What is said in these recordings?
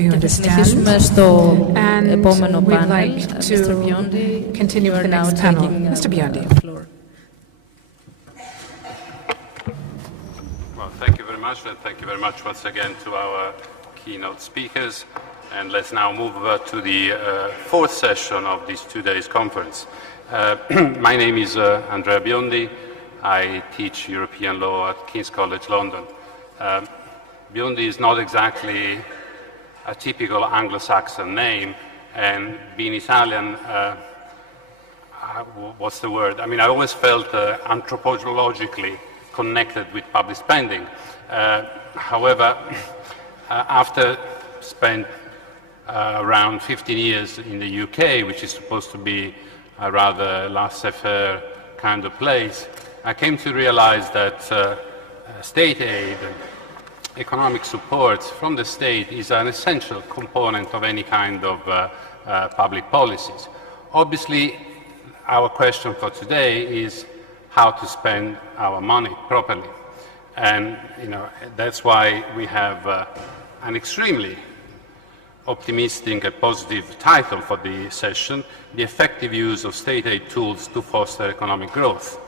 you understand? And we'd like to continue with the next panel. Mr. Biondi. Well, thank you very much, and thank you very much once again to our keynote speakers. And let's now move over to the fourth session of this 2 days conference. My name is Andrea Biondi. I teach European law at King's College London. Biondi is not exactly a typical Anglo-Saxon name, and being Italian, what's the word? I mean, I always felt anthropologically connected with public spending. However, after spent around 15 years in the UK, which is supposed to be a rather laissez-faire kind of place, I came to realize that state aid, economic support from the state is an essential component of any kind of public policies. Obviously, our question for today is how to spend our money properly. And that's why we have an extremely optimistic and positive title for the session, The Effective Use of State Aid Tools to Foster Economic Growth.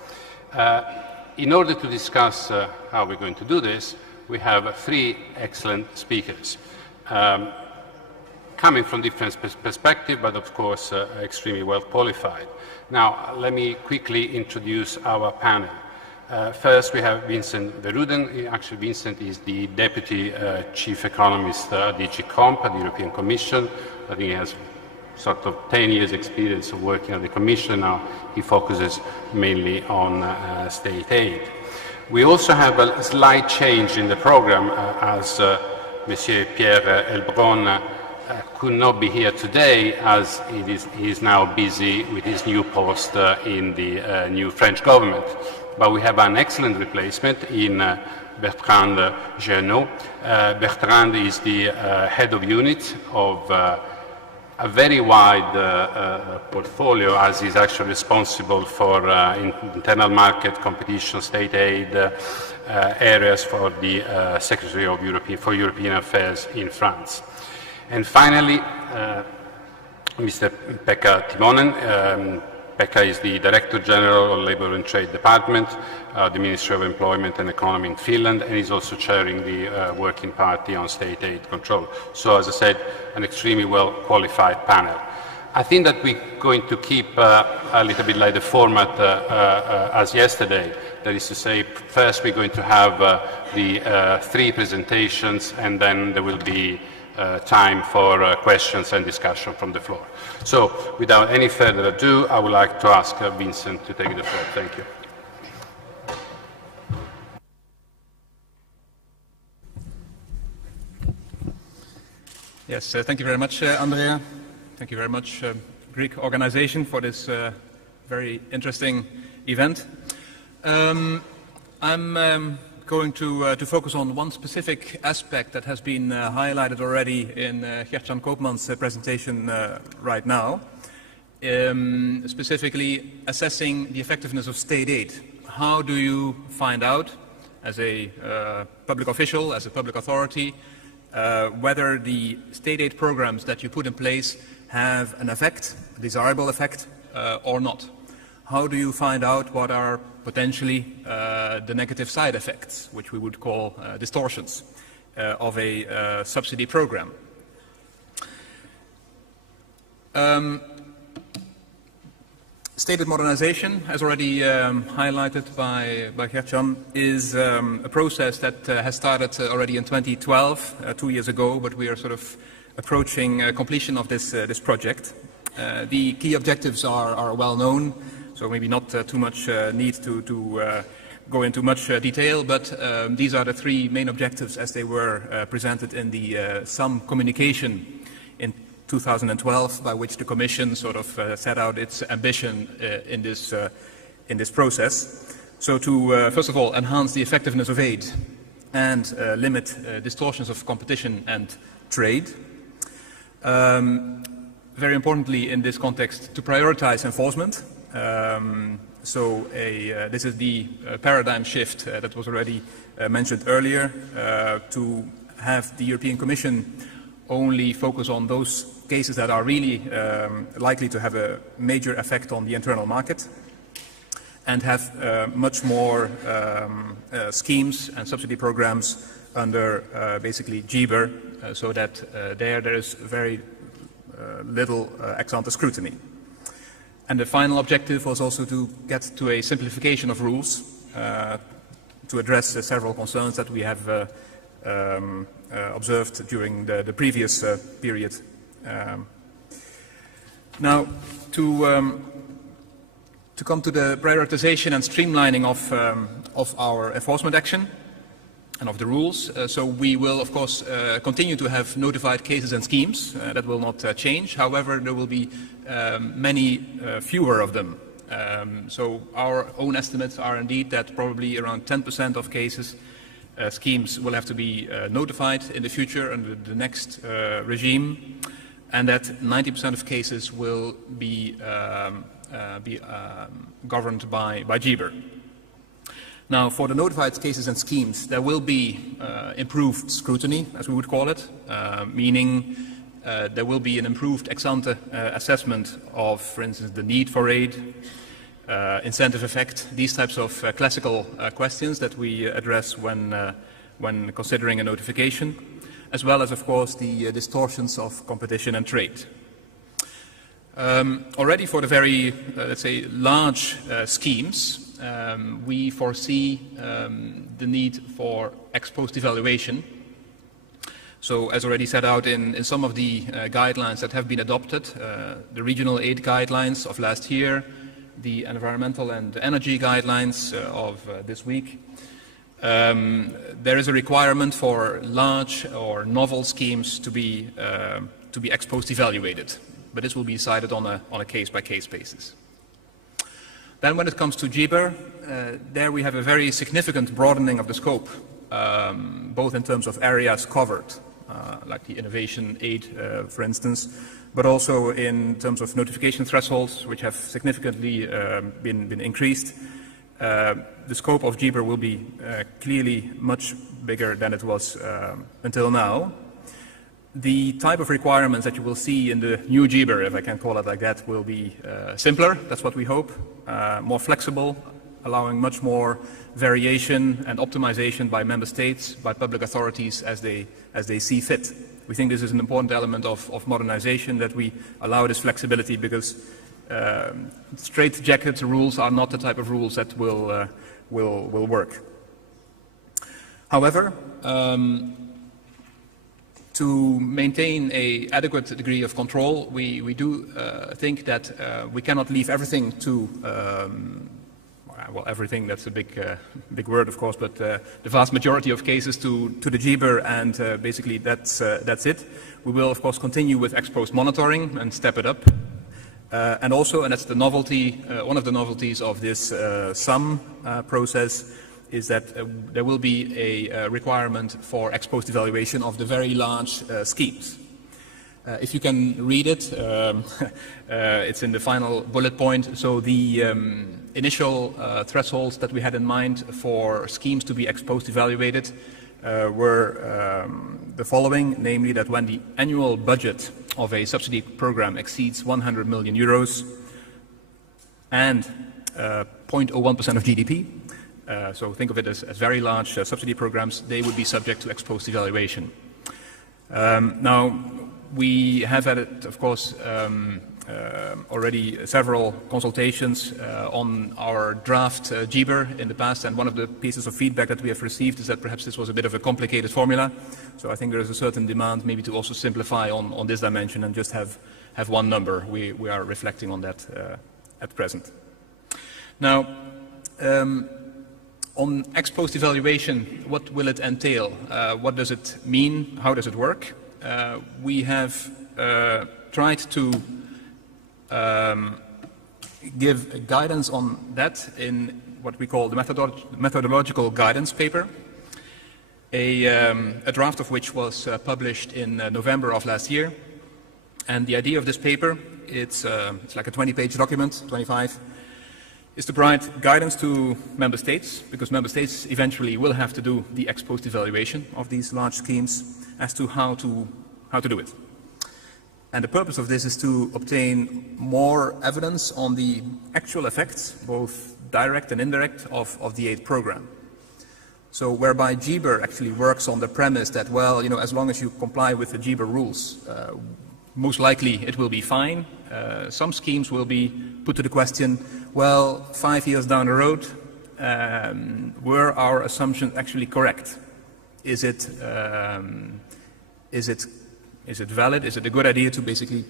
In order to discuss how we're going to do this, we have three excellent speakers, coming from different perspectives, but of course extremely well qualified. Now, let me quickly introduce our panel. First, we have Vincent Verhoeven. Actually, Vincent is the Deputy Chief Economist at DG Comp at the European Commission. I think he has sort of 10 years experience of working at the Commission. Now he focuses mainly on state aid. We also have a slight change in the program as Monsieur Pierre Elbron could not be here today as he is now busy with his new post in the new French government. But we have an excellent replacement in Bertrand Genot. Bertrand is the head of unit of a very wide portfolio, as he's actually responsible for internal market, competition, state aid areas for the Secretary of European Affairs in France. And finally, Mr. Pekka Timonen. Pekka is the Director General of Labour and Trade Department, the Ministry of Employment and Economy in Finland, and he's also chairing the Working Party on State Aid Control. So, as I said, an extremely well-qualified panel. I think that we're going to keep a little bit like the format as yesterday. That is to say, first we're going to have the three presentations, and then there will be time for questions and discussion from the floor. So, without any further ado, I would like to ask Vincent to take the floor. Thank you. Yes, thank you very much, Andrea. Thank you very much, Greek organization, for this very interesting event. I'm going to focus on one specific aspect that has been highlighted already in Gert-Jan Koopman's presentation right now, specifically assessing the effectiveness of state aid. How do you find out, as a public official, as a public authority, whether the state aid programs that you put in place have an effect, a desirable effect, or not? How do you find out what are potentially the negative side effects, which we would call distortions, of a subsidy program? State aid modernization, as already highlighted by Gert-Jan, is a process that has started already in 2012, 2 years ago, but we are sort of approaching completion of this project. The key objectives are well known, so maybe not too much need to go into much detail, but these are the three main objectives as they were presented in the some communication in 2012, by which the Commission sort of set out its ambition in this process. So to, first of all, enhance the effectiveness of aid and limit distortions of competition and trade. Very importantly in this context, to prioritize enforcement. This is the paradigm shift that was already mentioned earlier, to have the European Commission only focus on those cases that are really likely to have a major effect on the internal market, and have much more schemes and subsidy programs under basically GBER, so that there is very little ex-ante scrutiny. And the final objective was also to get to a simplification of rules to address several concerns that we have observed during the previous period. Now, to come to the prioritization and streamlining of our enforcement action and of the rules. So we will, of course, continue to have notified cases and schemes. That will not change. However, there will be many fewer of them. So our own estimates are indeed that probably around 10% of cases, schemes will have to be notified in the future under the next regime, and that 90% of cases will be governed by GBER. Now, for the notified cases and schemes, there will be improved scrutiny, as we would call it, meaning there will be an improved ex-ante assessment of, for instance, the need for aid, incentive effect, these types of classical questions that we address when considering a notification, as well as, of course, the distortions of competition and trade. Already for the very, let's say, large schemes, we foresee the need for ex-post evaluation. So, as already set out in some of the guidelines that have been adopted, the regional aid guidelines of last year, the environmental and energy guidelines of this week, there is a requirement for large or novel schemes to be ex-post evaluated, but this will be decided on a case-by-case basis. Then when it comes to GBER, there we have a very significant broadening of the scope, both in terms of areas covered, like the innovation aid, for instance, but also in terms of notification thresholds, which have significantly been increased. The scope of GBER will be clearly much bigger than it was until now. The type of requirements that you will see in the new GBER, if I can call it like that, will be simpler, that's what we hope, more flexible, allowing much more variation and optimization by member states, by public authorities as they see fit. We think this is an important element of modernization, that we allow this flexibility, because straight-jacket rules are not the type of rules that will work. However, to maintain an adequate degree of control, we do think that we cannot leave everything to, well, everything, that's a big word, of course, but the vast majority of cases to the GBER, and basically that's it. We will, of course, continue with ex-post monitoring and step it up. And also, and that's the novelty, one of the novelties of this SUM process, is that there will be a requirement for ex-post evaluation of the very large schemes. If you can read it, it's in the final bullet point. So the initial thresholds that we had in mind for schemes to be ex-post evaluated were the following, namely that when the annual budget of a subsidy program exceeds 100 million euros and 0.01% of GDP, so think of it as very large subsidy programs, they would be subject to ex-post evaluation. Now, we have had, of course, already several consultations on our draft GBER in the past, and one of the pieces of feedback that we have received is that perhaps this was a bit of a complicated formula. So I think there is a certain demand maybe to also simplify on this dimension and just have one number. We are reflecting on that at present. Now, on ex-post evaluation, what will it entail? What does it mean? How does it work? We have tried to give guidance on that in what we call the methodological guidance paper, a draft of which was published in November of last year. And the idea of this paper, it's like a 20-page document, 25, is to provide guidance to member states, because member states eventually will have to do the ex-post evaluation of these large schemes, as to how to do it. And the purpose of this is to obtain more evidence on the actual effects, both direct and indirect, of the aid program. So whereby GBER actually works on the premise that, well, as long as you comply with the GBER rules, most likely it will be fine. Some schemes will be put to the question, well, 5 years down the road, were our assumptions actually correct? Is it valid? Is it a good idea to basically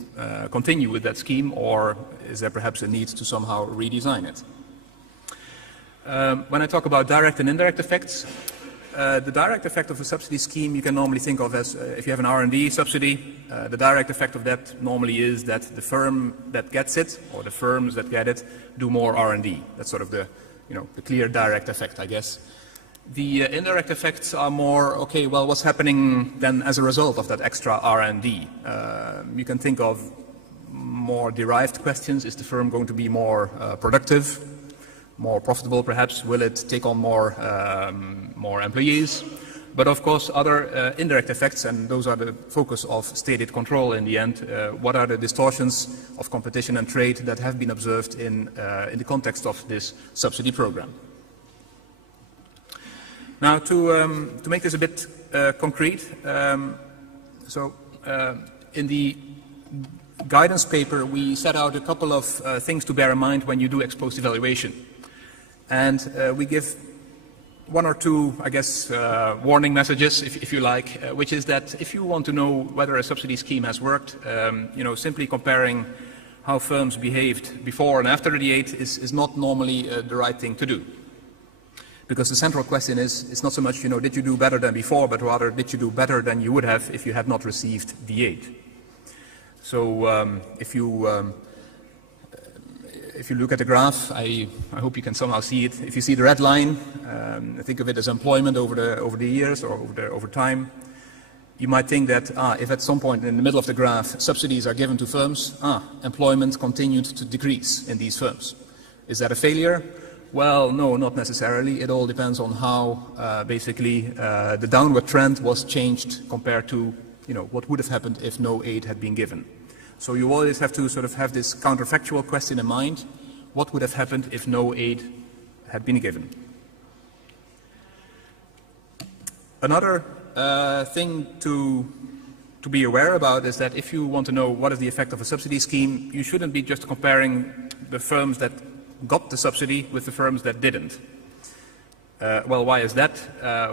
continue with that scheme, or is there perhaps a need to somehow redesign it? When I talk about direct and indirect effects, the direct effect of a subsidy scheme you can normally think of as if you have an R&D subsidy, the direct effect of that normally is that the firm that gets it, or the firms that get it, do more R&D. That's sort of the clear direct effect, I guess. The indirect effects are more, okay, well, what's happening then as a result of that extra R&D? You can think of more derived questions. Is the firm going to be more productive, more profitable perhaps? Will it take on more employees? But of course, other indirect effects, and those are the focus of state aid control in the end. What are the distortions of competition and trade that have been observed in the context of this subsidy program? Now, to make this a bit concrete, in the guidance paper, we set out a couple of things to bear in mind when you do ex-post evaluation. And we give one or two, I guess, warning messages, if you like, which is that if you want to know whether a subsidy scheme has worked, simply comparing how firms behaved before and after the aid is not normally the right thing to do. Because the central question is, it's not so much, did you do better than before, but rather, did you do better than you would have if you had not received the aid? So if you look at the graph, I hope you can somehow see it. If you see the red line, think of it as employment over the years or over time. You might think that if at some point in the middle of the graph subsidies are given to firms, employment continued to decrease in these firms. Is that a failure? Well, no, not necessarily. It all depends on how basically the downward trend was changed compared to what would have happened if no aid had been given. So you always have to sort of have this counterfactual question in mind. What would have happened if no aid had been given? Another thing to be aware about is that if you want to know what is the effect of a subsidy scheme, you shouldn't be just comparing the firms that got the subsidy with the firms that didn't. Well, why is that?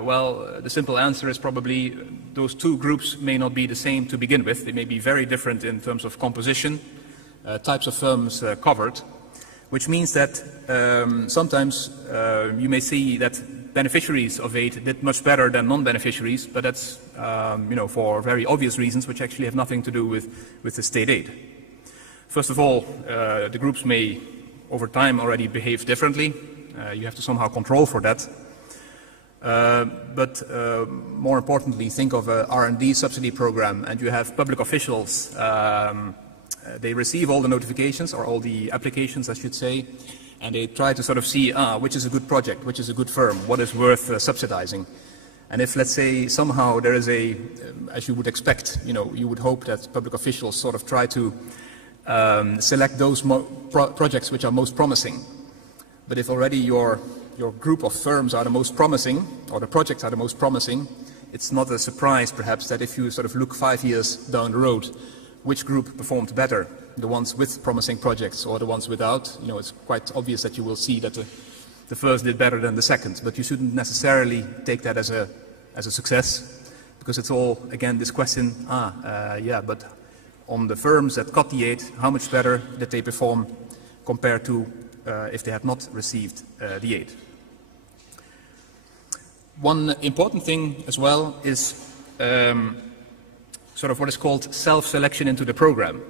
Well, the simple answer is probably those two groups may not be the same to begin with. They may be very different in terms of composition, types of firms covered, which means that sometimes you may see that beneficiaries of aid did much better than non-beneficiaries, but that's for very obvious reasons which actually have nothing to do with the state aid. First of all, the groups may over time already behave differently. You have to somehow control for that. But more importantly, think of a R&D subsidy program, and you have public officials. They receive all the notifications, or all the applications, I should say, and they try to sort of see which is a good project, which is a good firm, what is worth subsidizing. And if, let's say, somehow there is as you would expect, you would hope that public officials sort of try to select those projects which are most promising. But if already your group of firms are the most promising, or the projects are the most promising, it's not a surprise perhaps that if you sort of look 5 years down the road, which group performed better, the ones with promising projects or the ones without. It's quite obvious that you will see that the first did better than the second, but you shouldn't necessarily take that as a success, because it's all, again, this question, but on the firms that got the aid, how much better did they perform compared to if they had not received the aid. One important thing as well is sort of what is called self-selection into the program.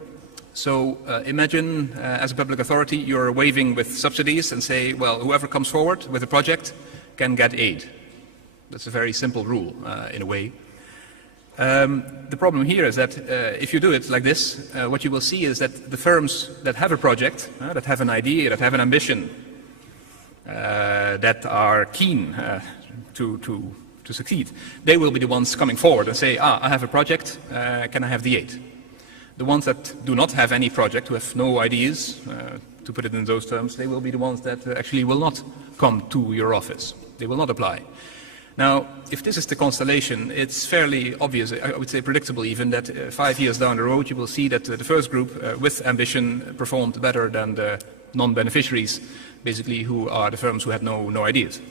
So imagine as a public authority you're waiving with subsidies and say, well, whoever comes forward with a project can get aid. That's a very simple rule in a way. The problem here is that if you do it like this, what you will see is that the firms that have a project, that have an idea, that have an ambition, that are keen to succeed. They will be the ones coming forward and say, I have a project, can I have the aid? The ones that do not have any project, who have no ideas, to put it in those terms, they will be the ones that actually will not come to your office. They will not apply. Now, if this is the constellation, it's fairly obvious, I would say predictable even, that 5 years down the road you will see that the first group with ambition performed better than the non-beneficiaries, basically, who are the firms who had no ideas.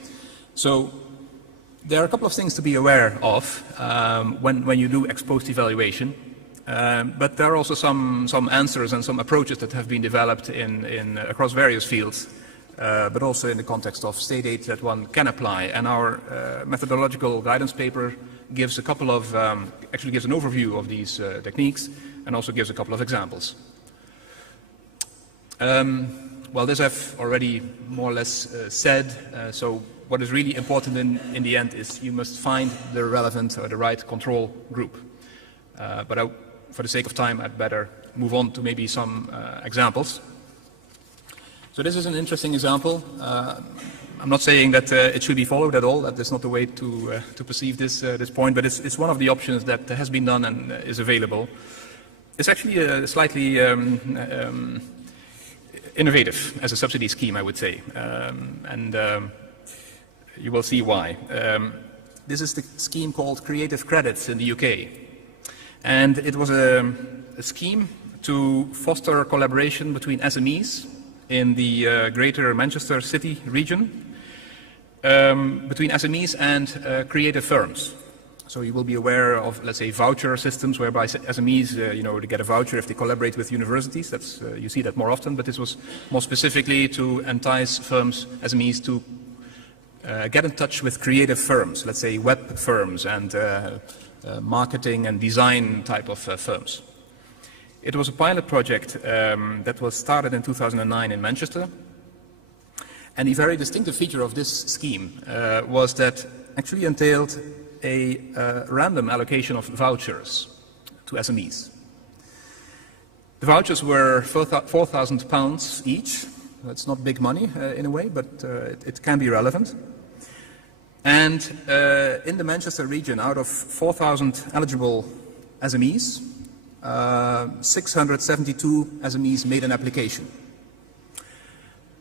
So there are a couple of things to be aware of when you do ex-post evaluation. But there are also some answers and some approaches that have been developed across various fields, but also in the context of state aid that one can apply. And our methodological guidance paper gives a couple of, actually gives an overview of these techniques and also gives a couple of examples. Well, this I've already more or less said, so what is really important in the end is you must find the relevant or the right control group. But for the sake of time, I'd better move on to maybe some examples. So this is an interesting example. I'm not saying that it should be followed at all. That is not the way to perceive this point, but it's one of the options that has been done and is available. It's actually slightly innovative as a subsidy scheme, I would say, and you will see why. This is the scheme called Creative Credits in the UK. And it was a scheme to foster collaboration between SMEs in the greater Manchester City region, between SMEs and creative firms. So you will be aware of, let's say, voucher systems whereby SMEs, to get a voucher if they collaborate with universities. That's, you see that more often, but this was more specifically to entice firms, SMEs, to get in touch with creative firms, let's say web firms and marketing and design type of firms. It was a pilot project that was started in 2009 in Manchester. And the very distinctive feature of this scheme was that actually entailed a random allocation of vouchers to SMEs. The vouchers were £4,000 each. That's not big money in a way, but it can be relevant. And in the Manchester region, out of 4,000 eligible SMEs, 672 SMEs made an application.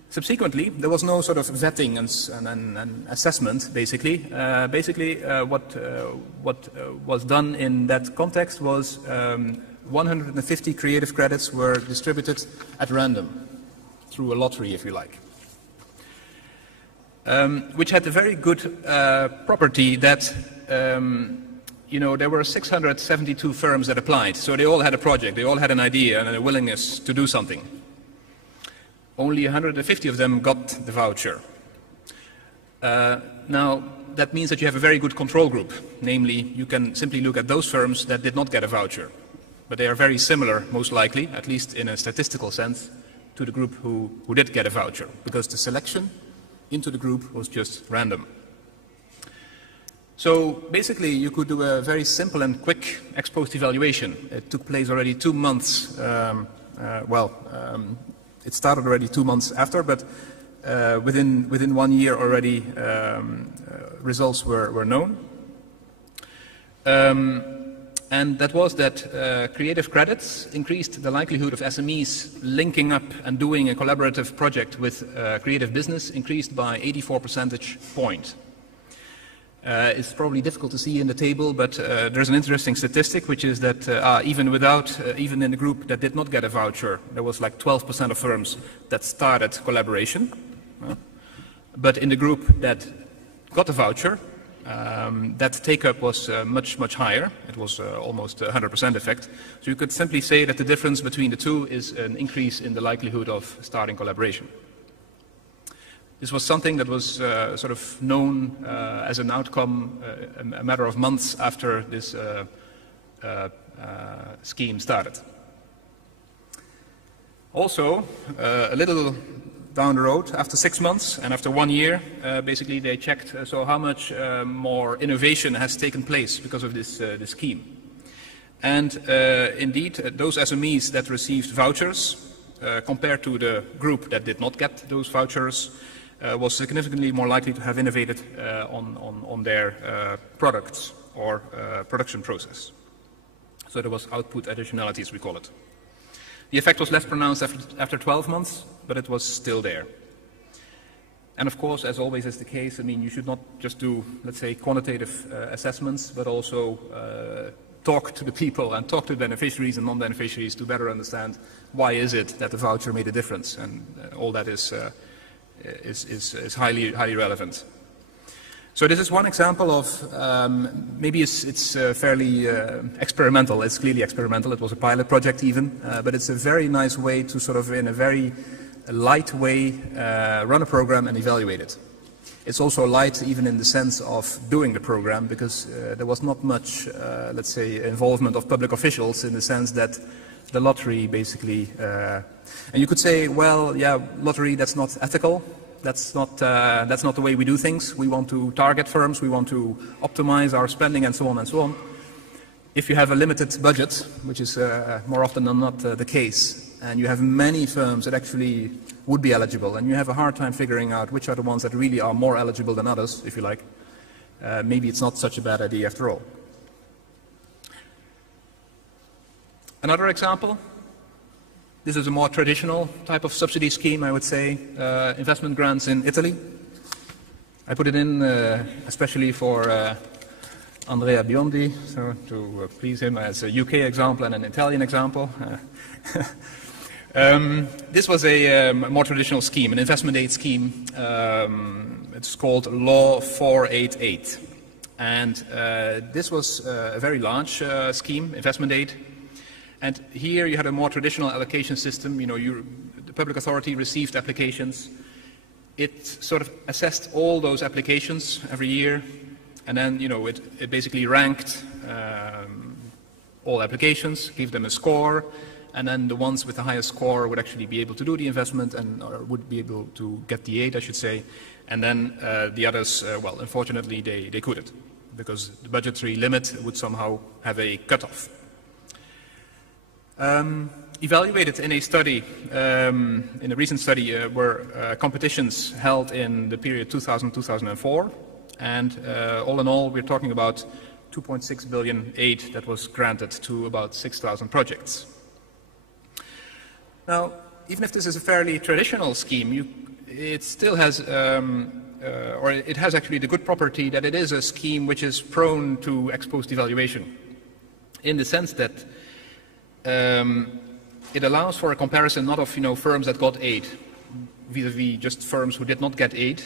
Subsequently, there was no sort of vetting and assessment, basically. What was done in that context was 150 creative credits were distributed at random, through a lottery, if you like. Which had a very good property that, there were 672 firms that applied. So they all had a project, they all had an idea and a willingness to do something. Only 150 of them got the voucher. Now, that means that you have a very good control group. Namely, you can simply look at those firms that did not get a voucher. But they are very similar, most likely, at least in a statistical sense, to the group who did get a voucher, because the selection into the group was just random. So basically, you could do a very simple and quick ex-post evaluation. It took place already 2 months, it started already 2 months after, but within 1 year already results were known. And that was that creative credits increased the likelihood of SMEs linking up and doing a collaborative project with creative business increased by 84 percentage points. It's probably difficult to see in the table, but there's an interesting statistic, which is that even in the group that did not get a voucher, there was like 12% of firms that started collaboration. But in the group that got a voucher, that take-up was much higher. It was almost 100% effect. So you could simply say that the difference between the two is an increase in the likelihood of starting collaboration. This was something that was sort of known as an outcome a matter of months after this scheme started. Also, a little down the road, after 6 months and after 1 year, basically they checked so how much more innovation has taken place because of this scheme. And indeed, those SMEs that received vouchers, compared to the group that did not get those vouchers, was significantly more likely to have innovated on their products or production process. So there was output additionality, as we call it. The effect was less pronounced after 12 months, but it was still there. And of course, as always is the case, I mean, you should not just do, let's say, quantitative assessments, but also talk to the people and talk to beneficiaries and non-beneficiaries to better understand why is it that the voucher made a difference, and all that is highly relevant. So this is one example of, maybe it's fairly experimental. It's clearly experimental. It was a pilot project even, but it's a very nice way to sort of, in a very light way, run a program and evaluate it. It's also light even in the sense of doing the program, because there was not much, let's say, involvement of public officials, in the sense that the lottery basically, and you could say, well, yeah, lottery, that's not ethical. That's not the way we do things. We want to target firms, we want to optimize our spending, and so on and so on. If you have a limited budget, which is more often than not the case, and you have many firms that actually would be eligible, and you have a hard time figuring out which are the ones that really are more eligible than others, if you like, maybe it's not such a bad idea after all. Another example, this is a more traditional type of subsidy scheme, I would say, investment grants in Italy. I put it in especially for Andrea Biondi, so to please him, as a UK example and an Italian example. This was a more traditional scheme, an investment aid scheme. It's called Law 488. And this was a very large scheme, investment aid. And here you had a more traditional allocation system. You know, the public authority received applications. It sort of assessed all those applications every year. And then, you know, it basically ranked all applications, gave them a score, and then the ones with the highest score would actually be able to do the investment and or would be able to get the aid, I should say. And then the others, well, unfortunately, they couldn't, because the budgetary limit would somehow have a cutoff. Evaluated in a study, in a recent study, were competitions held in the period 2000-2004. And all in all, we're talking about 2.6 billion aid that was granted to about 6,000 projects. Now, even if this is a fairly traditional scheme, it still has, or it has actually the good property that it is a scheme which is prone to ex post evaluation, in the sense that it allows for a comparison not of, you know, firms that got aid vis-a-vis just firms who did not get aid.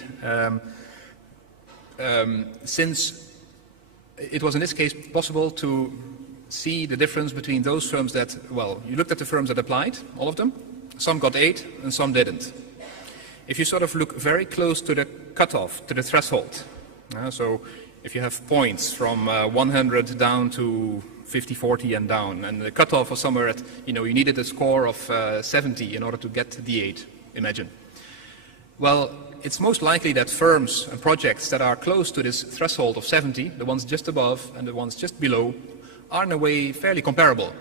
Since it was in this case possible to see the difference between those firms that, well, you looked at the firms that applied, all of them, some got aid and some didn't. If you sort of look very close to the cutoff, to the threshold, so if you have points from 100 down to 50, 40 and down, and the cutoff was somewhere at, you know, you needed a score of 70 in order to get the aid, imagine. Well, it's most likely that firms and projects that are close to this threshold of 70, the ones just above and the ones just below, are in a way fairly comparable.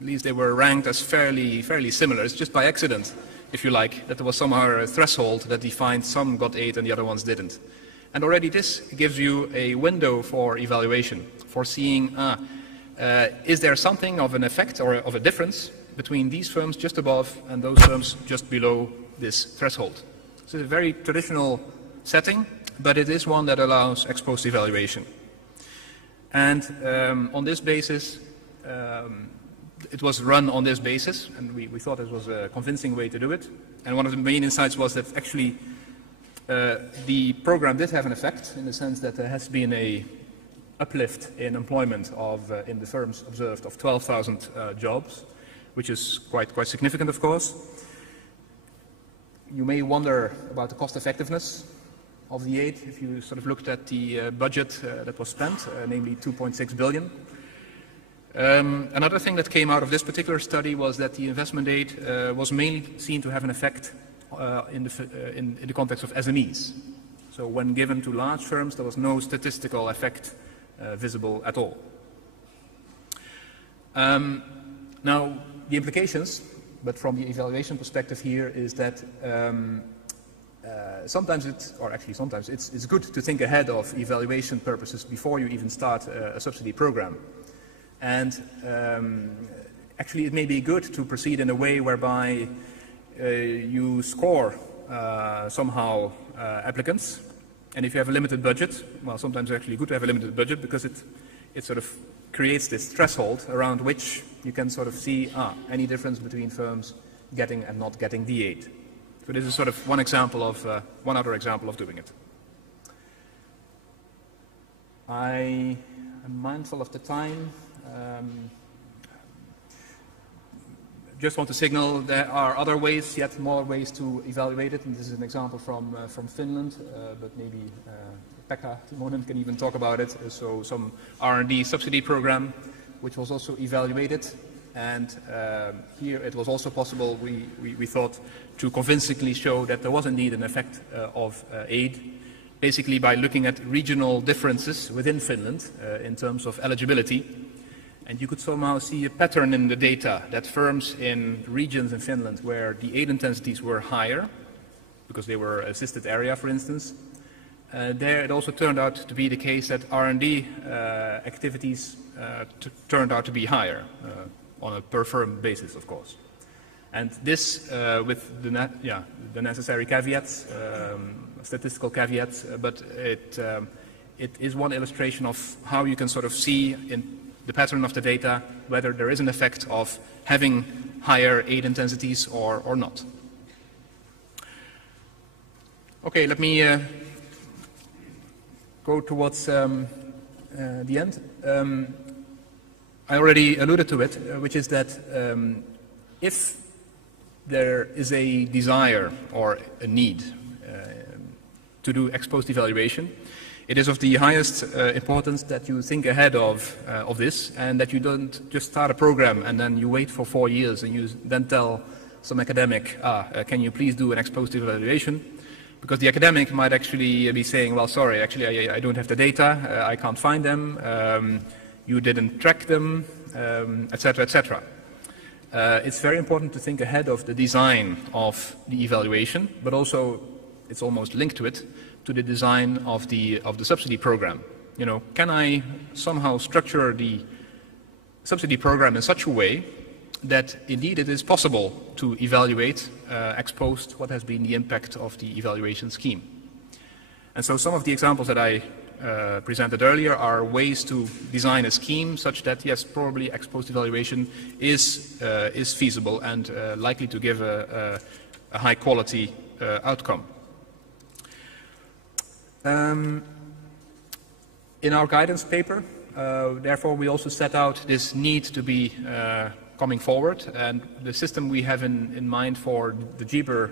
At least they were ranked as fairly similar. It's just by accident, if you like, that there was somehow a threshold that defined some got aid and the other ones didn't. And already this gives you a window for evaluation, for seeing, is there something of an effect or of a difference between these firms just above and those firms just below this threshold. So it's a very traditional setting, but it is one that allows ex post evaluation. And on this basis, it was run on this basis, and we thought it was a convincing way to do it. And one of the main insights was that actually the program did have an effect, in the sense that there has been a uplift in employment of, in the firms observed, of 12,000 jobs, which is quite significant, of course. You may wonder about the cost effectiveness of the aid if you sort of looked at the budget that was spent, namely 2.6 billion. Another thing that came out of this particular study was that the investment aid was mainly seen to have an effect in the context of SMEs. So when given to large firms, there was no statistical effect visible at all. Now, the implications, but from the evaluation perspective here, is that sometimes it's good to think ahead of evaluation purposes before you even start a subsidy program. And actually it may be good to proceed in a way whereby you score somehow applicants. And if you have a limited budget, well, sometimes it's actually good to have a limited budget because it sort of creates this threshold around which you can sort of see any difference between firms getting and not getting the aid. So this is sort of one other example of doing it. I am mindful of the time. Just want to signal there are other ways, yet more ways to evaluate it. And this is an example from Finland, but maybe Pekka Timonen can even talk about it. So some R&D subsidy program, which was also evaluated. And here it was also possible, we thought, to convincingly show that there was indeed an effect of aid, basically by looking at regional differences within Finland in terms of eligibility. And you could somehow see a pattern in the data that firms in regions in Finland where the aid intensities were higher, because they were assisted area, for instance, there it also turned out to be the case that R&D activities turned out to be higher, on a per firm basis, of course. And this, with the necessary caveats, statistical caveats, but it is one illustration of how you can sort of see in the pattern of the data whether there is an effect of having higher aid intensities or not. Okay, let me go towards the end. I already alluded to it, which is that if there is a desire or a need to do ex post evaluation, it is of the highest importance that you think ahead of this, and that you don't just start a program and then you wait for 4 years and you then tell some academic, can you please do an ex post evaluation? Because the academic might actually be saying, well, sorry, actually I don't have the data, I can't find them, you didn't track them, etc., etc. It's very important to think ahead of the design of the evaluation, but also it's almost linked to it, to the design of the subsidy program. You know, can I somehow structure the subsidy program in such a way that indeed it is possible to evaluate ex post what has been the impact of the evaluation scheme? And so some of the examples that I presented earlier are ways to design a scheme such that, yes, probably ex post evaluation is feasible and likely to give a high quality outcome. In our guidance paper, therefore, we also set out this need to be coming forward, and the system we have in mind for the GBER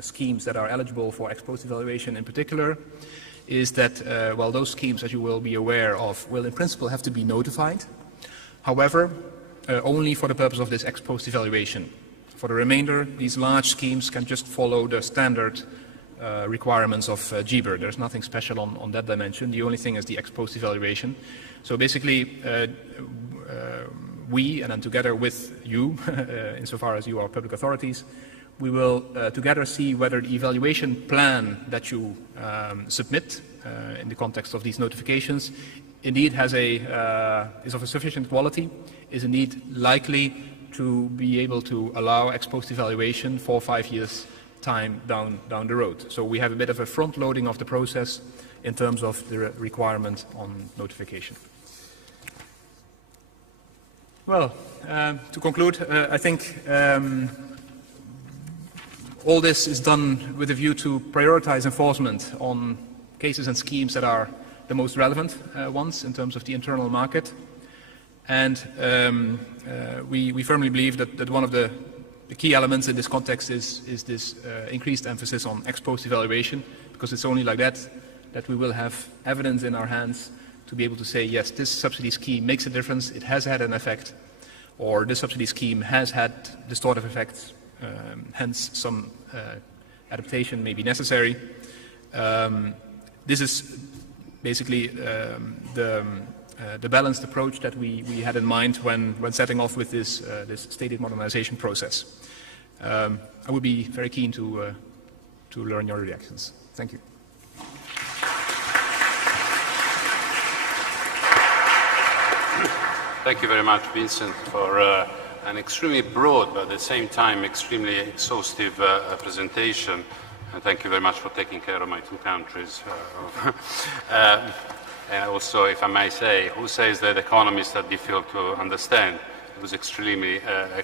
schemes that are eligible for ex post evaluation in particular is that, well, those schemes, as you will be aware of, will in principle have to be notified. However, only for the purpose of this ex post evaluation. For the remainder, these large schemes can just follow the standard requirements of GBER. There's nothing special on that dimension. The only thing is the ex post evaluation. So basically, we, and then together with you, insofar as you are public authorities, we will together see whether the evaluation plan that you submit in the context of these notifications indeed has is of a sufficient quality, is indeed likely to be able to allow ex post evaluation for 5 years time down the road. So we have a bit of a front loading of the process in terms of the requirement on notification. Well, to conclude, I think all this is done with a view to prioritize enforcement on cases and schemes that are the most relevant ones in terms of the internal market. And we firmly believe that one of the key elements in this context is this increased emphasis on ex post evaluation, because it's only like that we will have evidence in our hands to be able to say, yes, this subsidy scheme makes a difference, it has had an effect, or this subsidy scheme has had distortive effects, hence some adaptation may be necessary. This is basically the balanced approach that we had in mind when setting off with this stated modernization process. I would be very keen to to learn your reactions. Thank you. Thank you very much, Vincent, for an extremely broad but at the same time extremely exhaustive presentation. And thank you very much for taking care of my two countries. And also, if I may say, who says that economists are difficult to understand? It was extremely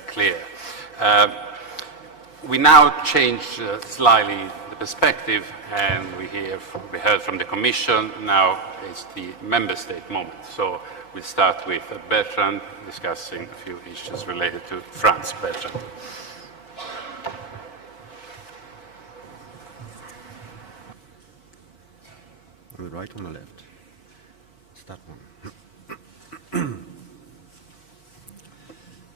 clear. We now change slightly the perspective, and we heard from the Commission. Now it's the Member State moment. So we'll start with Bertrand discussing a few issues related to France. Bertrand. On the right, on the left. It's that one.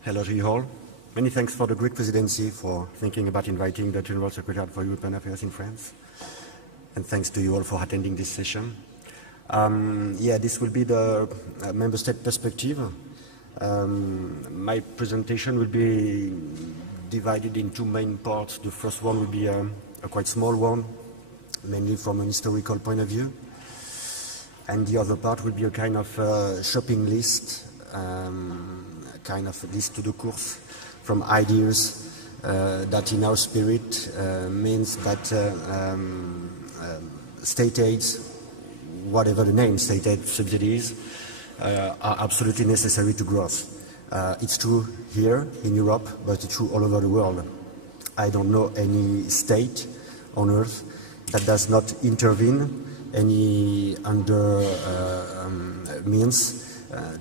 Hello to you all. Many thanks for the Greek presidency for thinking about inviting the General Secretary for European Affairs in France. And thanks to you all for attending this session. This will be the member state perspective. My presentation will be divided in two main parts. The first one will be a quite small one, mainly from an historical point of view. And the other part will be a kind of shopping list, kind of list to the course from ideas that in our spirit means that state aids, whatever the name, state aid subsidies, are absolutely necessary to growth. It's true here in Europe, but it's true all over the world. I don't know any state on earth that does not intervene any under means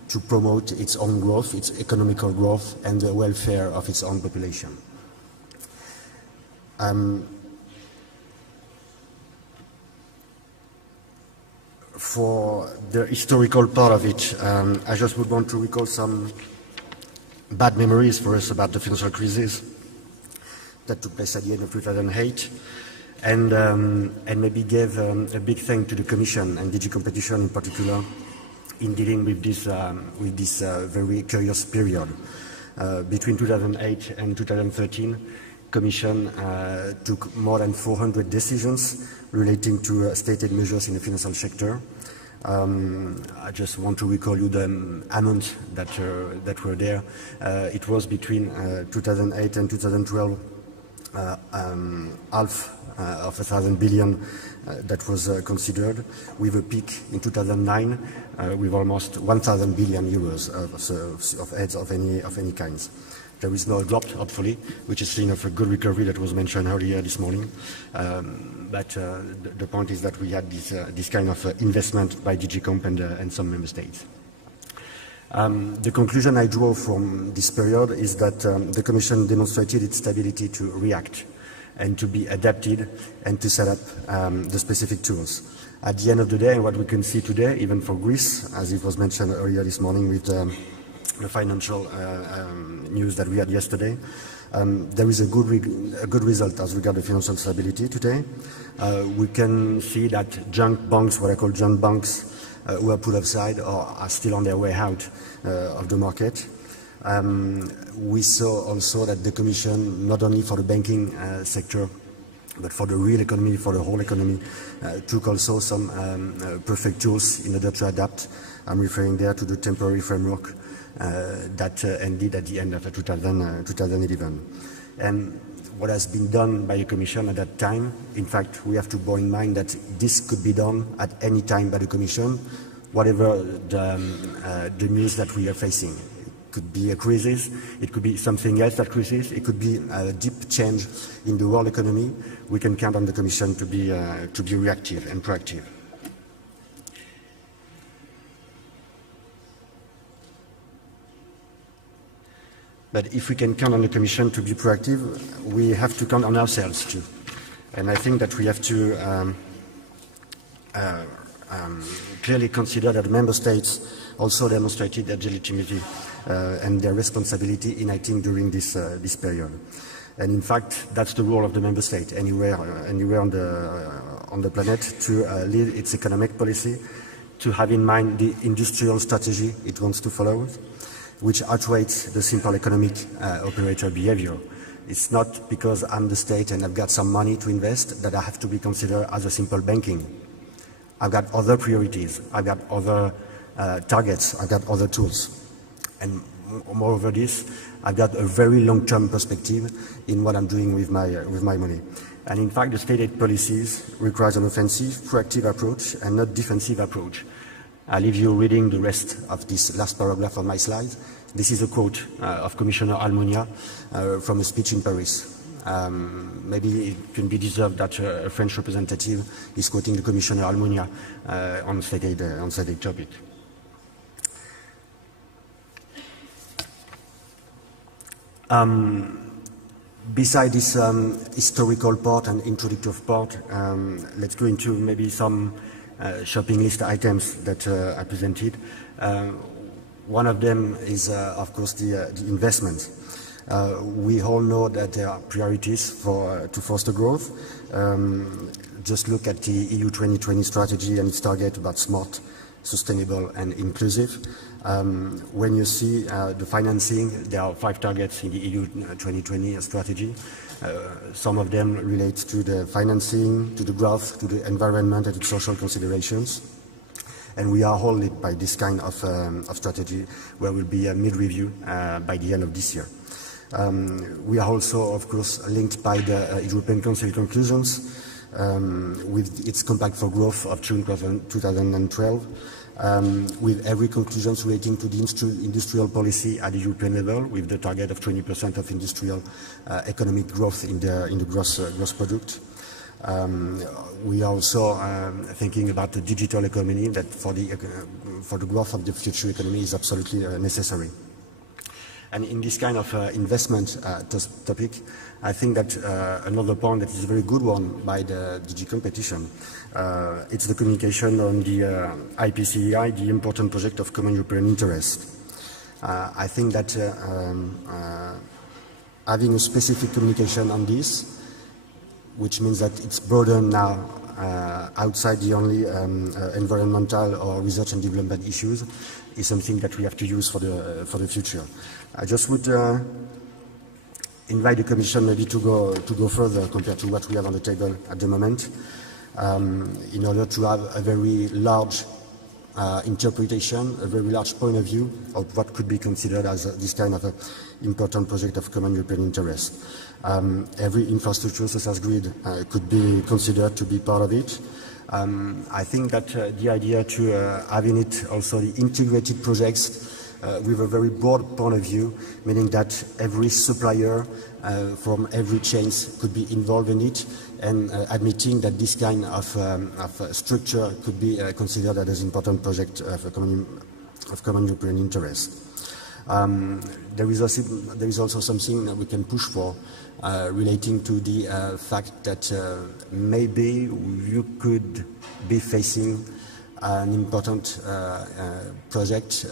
to promote its own growth, its economical growth, and the welfare of its own population. For the historical part of it, I just would want to recall some bad memories for us about the financial crisis that took place at the end of 2008. And maybe give a big thank to the Commission and DG Competition in particular in dealing with this very curious period. Between 2008 and 2013, Commission took more than 400 decisions relating to state aid measures in the financial sector. I just want to recall you the amounts that were there. It was between 2008 and 2012, half of 1,000 billion that was considered, with a peak in 2009 with almost 1,000 billion euros of aids of any kinds. There is no drop, hopefully, which is sign of a good recovery that was mentioned earlier this morning. But the point is that we had this kind of investment by DG Comp and some member states. The conclusion I draw from this period is that the Commission demonstrated its ability to react and to be adapted and to set up the specific tools. At the end of the day, what we can see today, even for Greece, as it was mentioned earlier this morning with the financial news that we had yesterday, there is a good result as regards the financial stability today. We can see that junk banks, what I call junk banks, who are put aside or are still on their way out of the market. We saw also that the Commission, not only for the banking sector, but for the real economy, for the whole economy, took also some perfect tools in order to adapt. I'm referring there to the temporary framework that ended at the end of 2011. And what has been done by the Commission at that time, in fact, we have to bear in mind that this could be done at any time by the Commission, whatever the news that we are facing. It could be a crisis, it could be something else that crisis, it could be a deep change in the world economy. We can count on the Commission to be reactive and proactive. But if we can count on the Commission to be proactive, we have to count on ourselves too. And I think that we have to clearly consider that Member States also demonstrated their legitimacy and their responsibility in acting during this period. And in fact, that's the role of the Member State anywhere on the planet, to lead its economic policy, to have in mind the industrial strategy it wants to follow, which outweighs the simple economic operator behavior. It's not because I'm the state and I've got some money to invest that I have to be considered as a simple banking. I've got other priorities, I've got other targets, I've got other tools. And moreover this, I've got a very long-term perspective in what I'm doing with my money. And in fact, the state aid policies requires an offensive, proactive approach and not defensive approach. I leave you reading the rest of this last paragraph of my slides. This is a quote of Commissioner Almunia from a speech in Paris. Maybe it can be deserved that a French representative is quoting the Commissioner Almunia on state aid topic. Beside this historical part and introductive part, let's go into maybe some shopping list items that I presented. One of them is, of course, the investment. We all know that there are priorities to foster growth. Just look at the EU 2020 strategy and its target about smart, sustainable and inclusive. When you see the financing, there are 5 targets in the EU 2020 strategy. Some of them relate to the financing, to the growth, to the environment and to social considerations. And we are held by this kind of strategy where will be a mid-review by the end of this year. We are also, of course, linked by the European Council conclusions with its Compact for Growth of June 2012, with every conclusion relating to the industrial policy at the European level, with the target of 20% of industrial economic growth in the gross product. We are also thinking about the digital economy that for the growth of the future economy is absolutely necessary. And in this kind of investment topic, I think that another point that is a very good one by the DG Competition, it's the communication on the IPCEI, the Important Project of Common European Interest. I think that having a specific communication on this, which means that it's broader now outside the only environmental or research and development issues, is something that we have to use for the future. I just would invite the Commission maybe to go further compared to what we have on the table at the moment, in order to have a very large interpretation, a very large point of view of what could be considered as this kind of important project of common European interest. Every infrastructure such as grid could be considered to be part of it. I think that the idea to having it also the integrated projects with a very broad point of view, meaning that every supplier from every chains could be involved in it, and admitting that this kind of structure could be considered as an important project of common European interest. There is also something that we can push for relating to the fact that maybe you could be facing an important project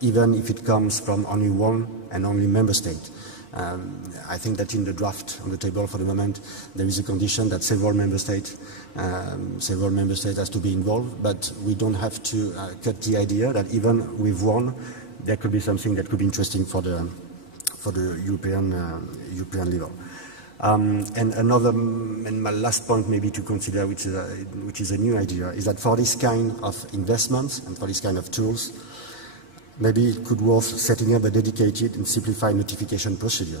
even if it comes from only one and only member state. I think that in the draft on the table for the moment there is a condition that several member states has to be involved, but we don't have to cut the idea that even with one there could be something that could be interesting for the European level. And my last point maybe to consider, which is a new idea, is that for this kind of investments and for this kind of tools, maybe it could worth setting up a dedicated and simplified notification procedure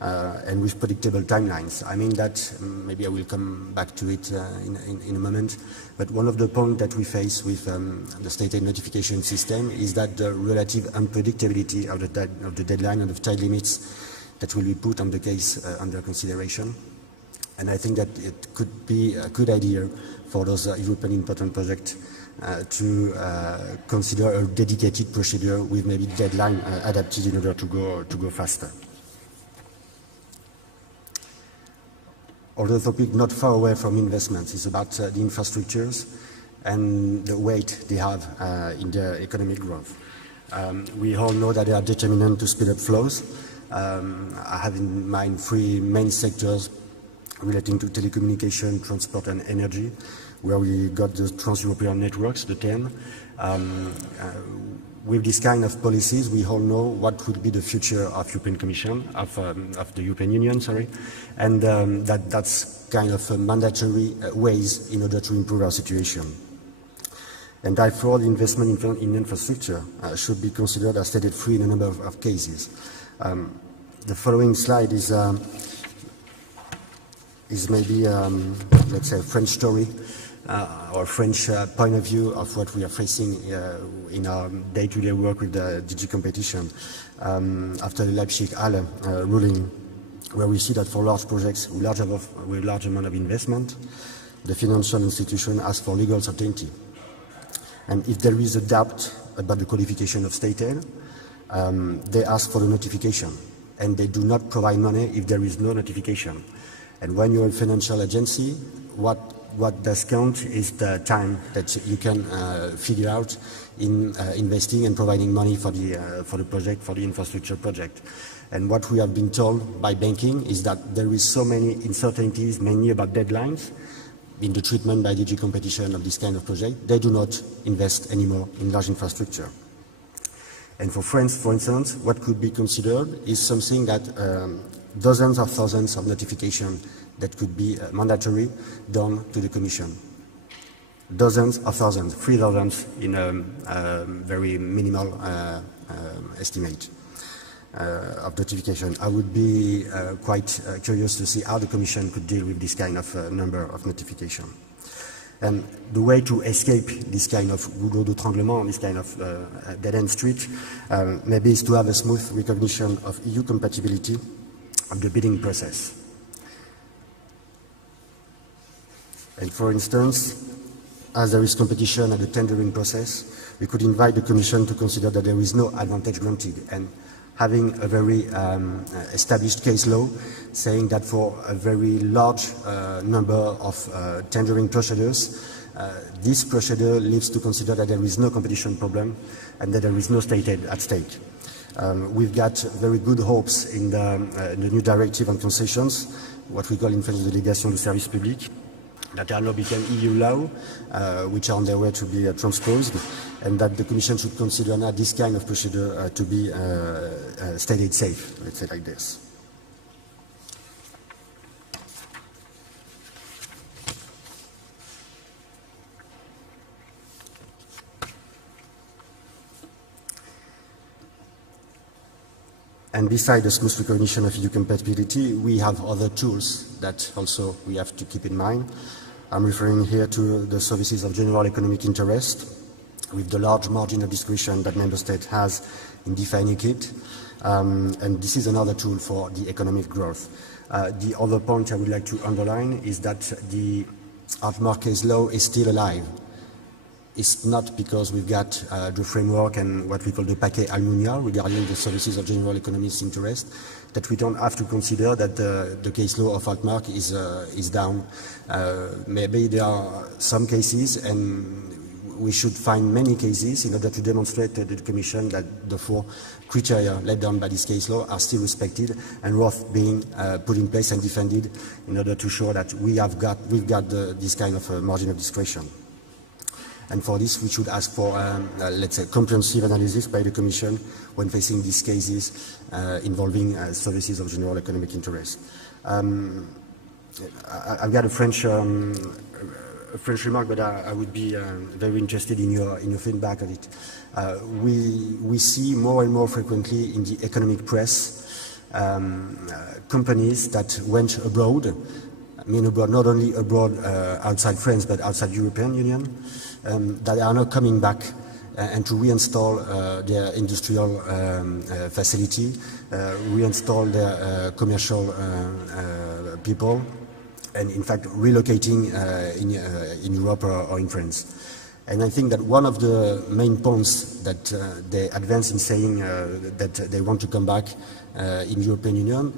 and with predictable timelines. I mean that, maybe I will come back to it in a moment, but one of the points that we face with the state aid notification system is that the relative unpredictability of the deadline and of time limits that will be put on the case under consideration. And I think that it could be a good idea for those European important projects to consider a dedicated procedure with maybe deadline adapted in order to go faster. Other topic not far away from investments is about the infrastructures and the weight they have in the economic growth. We all know that they are determinant to speed up flows. I have in mind 3 main sectors relating to telecommunication, transport and energy, where we got the trans-European networks, the 10. with this kind of policies, we all know what will be the future of European Commission, of the European Union, sorry, and that's kind of mandatory ways in order to improve our situation. And therefore, the investment in infrastructure should be considered as stated free in a number of cases. The following slide is maybe, let's say, a French story or a French point of view of what we are facing in our day-to-day work with the DG Competition after the Leipzig-Halle ruling, where we see that for large projects with large amount of investment, the financial institution asks for legal certainty. And if there is a doubt about the qualification of state aid, they ask for the notification, and they do not provide money if there is no notification. And when you're a financial agency, what does count is the time that you can figure out in investing and providing money for the project, for the infrastructure project. And what we have been told by banking is that there is so many uncertainties, mainly about deadlines, in the treatment by DG Competition of this kind of project. They do not invest anymore in large infrastructure. And for France, for instance, what could be considered is something that dozens of thousands of notifications that could be mandatory done to the Commission. Dozens of thousands, 3,000 in a very minimal estimate of notification. I would be quite curious to see how the Commission could deal with this kind of number of notification. And the way to escape this kind of goulot d'étranglement, this kind of dead-end street, maybe is to have a smooth recognition of EU compatibility of the bidding process. And for instance, as there is competition at the tendering process, we could invite the Commission to consider that there is no advantage granted, and having a very established case law saying that for a very large number of tendering procedures, this procedure leads to consider that there is no competition problem and that there is no state aid at stake. We've got very good hopes in the new directive on concessions, what we call in French the délégation de service public, that are now become EU law, which are on their way to be transposed, and that the Commission should consider now this kind of procedure to be state aid safe, let's say like this. And besides the smooth recognition of EU compatibility, we have other tools that also we have to keep in mind. I'm referring here to the services of general economic interest, with the large margin of discretion that Member State has in defining it. And this is another tool for the economic growth. The other point I would like to underline is that the Marquez law is still alive. It's not because we've got the framework and what we call the paquet Almunia regarding the services of general economic interest that we don't have to consider that the case law of Altmark is down. Maybe there are some cases, and we should find many cases in order to demonstrate to the Commission that the 4 criteria laid down by this case law are still respected and worth being put in place and defended in order to show that we've got this kind of margin of discretion. And for this, we should ask for, let's say, comprehensive analysis by the Commission when facing these cases involving services of general economic interest. I've got a French remark, but I would be very interested in your feedback on it. We see more and more frequently in the economic press companies that went abroad. I mean abroad, not only abroad outside France, but outside European Union, that are now coming back and to reinstall their industrial facility, reinstall their commercial people, and in fact relocating in Europe or in France. And I think that one of the main points that they advance in saying that they want to come back in European Union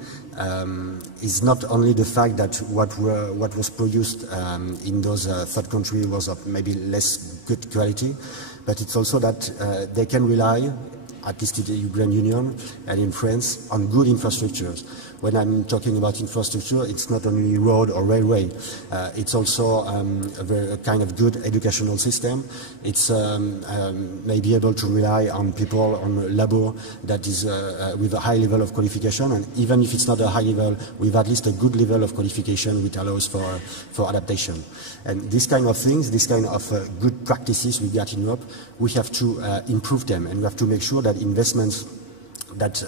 is not only the fact that what was produced in those third countries was of maybe less good quality, but it's also that they can rely at least in the European Union and in France, on good infrastructures. When I'm talking about infrastructure, it's not only road or railway. It's also a kind of good educational system. It's maybe able to rely on people, on labor that is with a high level of qualification, and even if it's not a high level, with at least a good level of qualification, which allows for adaptation. And these kind of things, this kind of good practices we get in Europe, we have to improve them, and we have to make sure that investments that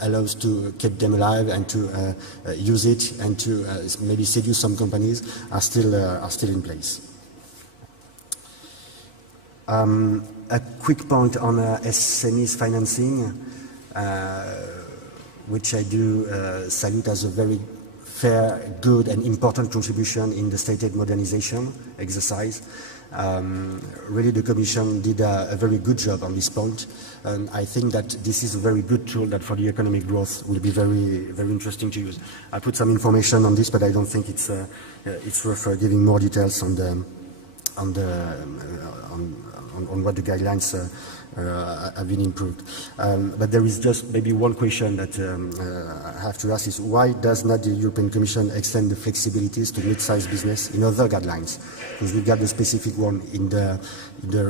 allows to keep them alive and to use it and to maybe seduce some companies are still in place. A quick point on SMEs financing, which I do salute as a very fair, good and important contribution in the state aid modernization exercise. Really the Commission did a very good job on this point, and I think that this is a very good tool that for the economic growth will be very, very interesting to use. I put some information on this, but I don't think it's worth giving more details on what the guidelines have been improved. But there is just maybe one question that I have to ask is, why does not the European Commission extend the flexibilities to mid-sized business in other guidelines? Because we got the specific one in the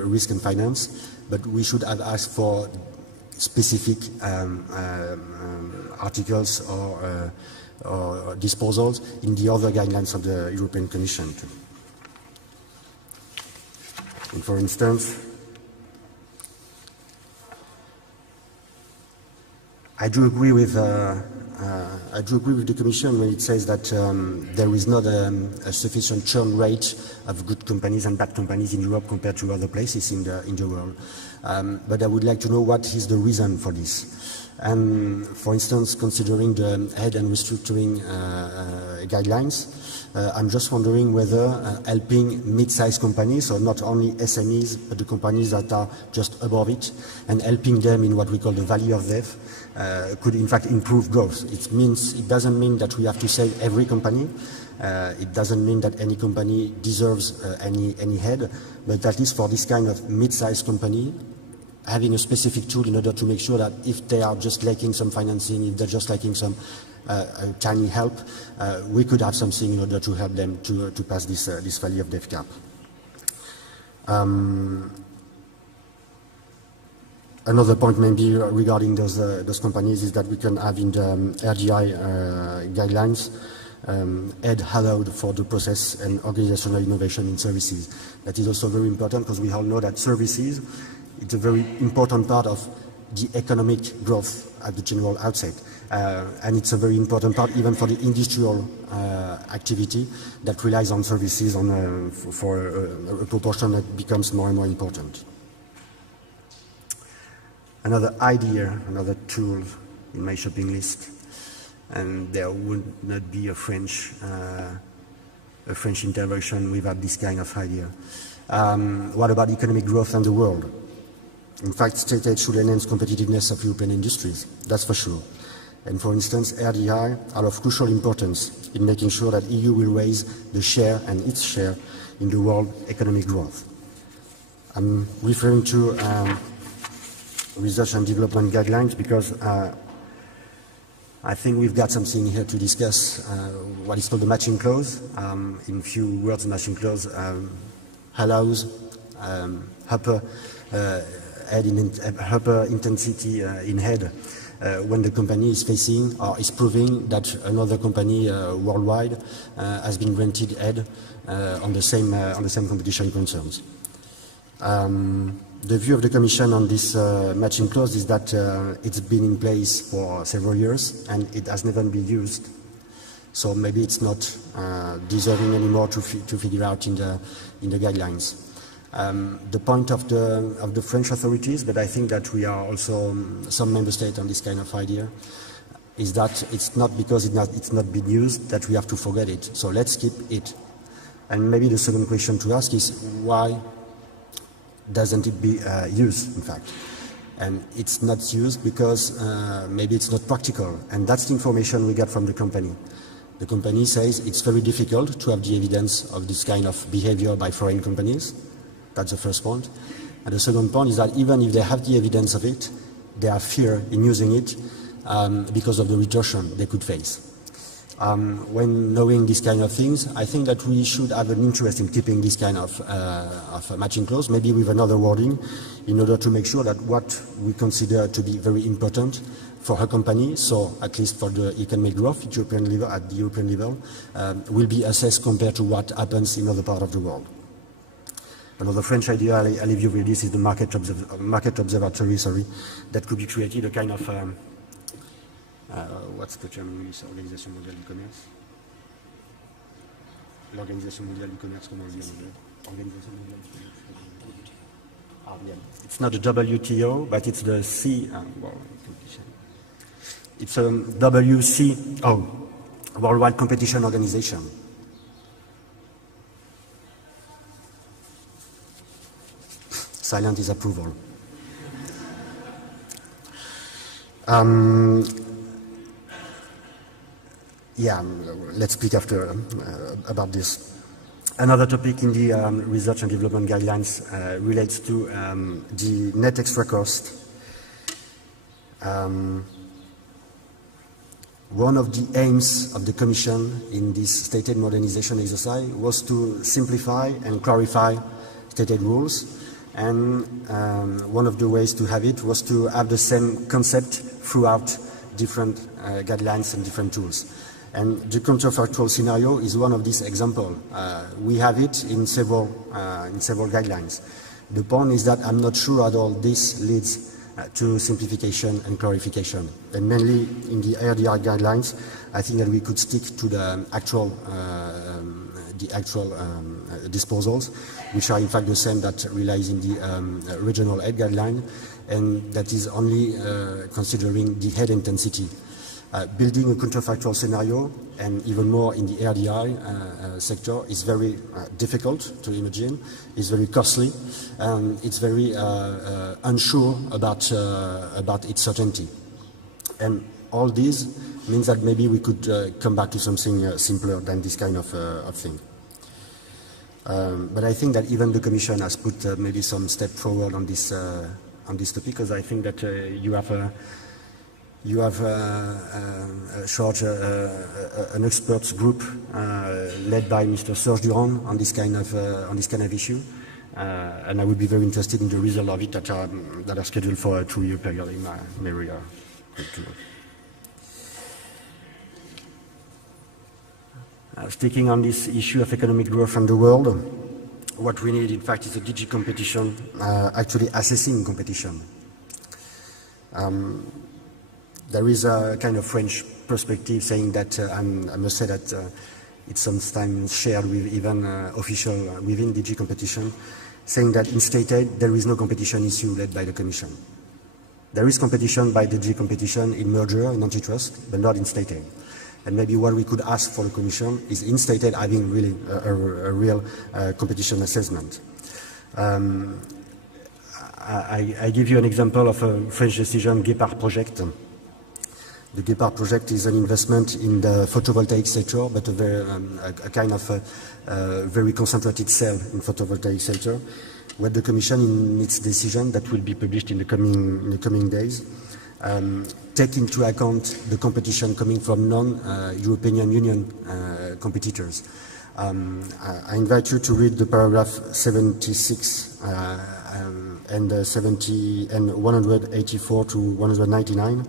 risk and finance, but we should have asked for specific articles or disposals in the other guidelines of the European Commission too. And for instance, I do agree with the Commission when it says that there is not a sufficient churn rate of good companies and bad companies in Europe compared to other places in the world. But I would like to know what is the reason for this. And for instance, considering the aid and restructuring guidelines, I'm just wondering whether helping mid-sized companies, so not only SMEs, but the companies that are just above it, and helping them in what we call the valley of death, could in fact improve growth. It doesn't mean that we have to save every company. It doesn't mean that any company deserves any aid, but at least for this kind of mid-sized company, having a specific tool in order to make sure that if they are just lacking some financing, if they're just lacking some tiny help, we could have something in order to help them to pass this valley of death gap. Another point maybe regarding those companies is that we can have in the RDI guidelines aid allowed for the process and organizational innovation in services. That is also very important because we all know that services, it's a very important part of the economic growth at the general outset. And it's a very important part even for the industrial activity that relies on services for a proportion that becomes more and more important. Another idea, another tool in my shopping list, and there would not be a French intervention without this kind of idea. What about economic growth in the world? In fact, state aid should enhance competitiveness of European industries, that's for sure. And for instance, RDI are of crucial importance in making sure that EU will raise the share and its share in the world economic growth. I'm referring to research and development guidelines because I think we've got something here to discuss, what is called the matching clause. In few words, the matching clause allows upper intensity in aid when the company is facing or is proving that another company worldwide has been granted aid on the same competition concerns. The view of the Commission on this matching clause is that it's been in place for several years and it has never been used. So maybe it's not deserving anymore to figure out in the guidelines. The point of the French authorities, but I think that we are also some member states on this kind of idea, is that it's not because it's not been used that we have to forget it. So let's keep it. And maybe the second question to ask is why doesn't it be used, in fact? And it's not used because maybe it's not practical. And that's the information we get from the company. The company says it's very difficult to have the evidence of this kind of behavior by foreign companies. That's the first point. And the second point is that even if they have the evidence of it, they have fear in using it because of the retortion they could face. When knowing these kind of things, I think that we should have an interest in keeping this kind of matching clause, maybe with another wording, in order to make sure that what we consider to be very important for her company, so at least for the economic growth at the European level, will be assessed compared to what happens in other parts of the world. Another French idea, I leave you with this, is the market observatory, that could be created, a kind of what's the German English? Organisation mondiale du commerce. L'Organisation mondiale du commerce, comment on dit en anglais? Organisation mondiale du commerce. It's not the WTO, but it's the it's a WCO, Worldwide Competition Organization. Silent is approval. Yeah, let's speak after about this. Another topic in the research and development guidelines relates to the net extra cost. One of the aims of the Commission in this state aid modernization exercise was to simplify and clarify state aid rules. And one of the ways to have it was to have the same concept throughout different guidelines and different tools. And the counterfactual scenario is one of these examples. We have it in several guidelines. The point is that I'm not sure at all this leads to simplification and clarification. And mainly in the ARDR guidelines, I think that we could stick to the actual disposals, which are in fact the same that relies in the regional aid guideline, and that is only considering the head intensity. Building a counterfactual scenario, and even more in the ARDI sector, is very difficult to imagine, is very costly, and it's very unsure about its certainty. And all this means that maybe we could come back to something simpler than this kind of thing. But I think that even the Commission has put maybe some step forward on this topic, because I think that you have an experts group led by Mr. Serge Durand on this kind of issue, and I would be very interested in the result of it that are scheduled for a 2-year period in my area. Speaking on this issue of economic growth in the world, what we need, in fact, is a DG competition actually assessing competition. There is a kind of French perspective saying that, and I must say that it's sometimes shared with even official within DG competition, saying that in state aid there is no competition issue led by the Commission. There is competition by DG competition in merger and antitrust, but not in state aid. And maybe what we could ask for the Commission is in state aid having really a real competition assessment. I give you an example of a French decision, Guépard project. The Guépard project is an investment in the photovoltaic sector, but a kind of very concentrated cell in photovoltaic sector, where the Commission, in its decision that will be published in the coming days, take into account the competition coming from non-European Union competitors. I invite you to read the paragraph 76 and 184 to 199,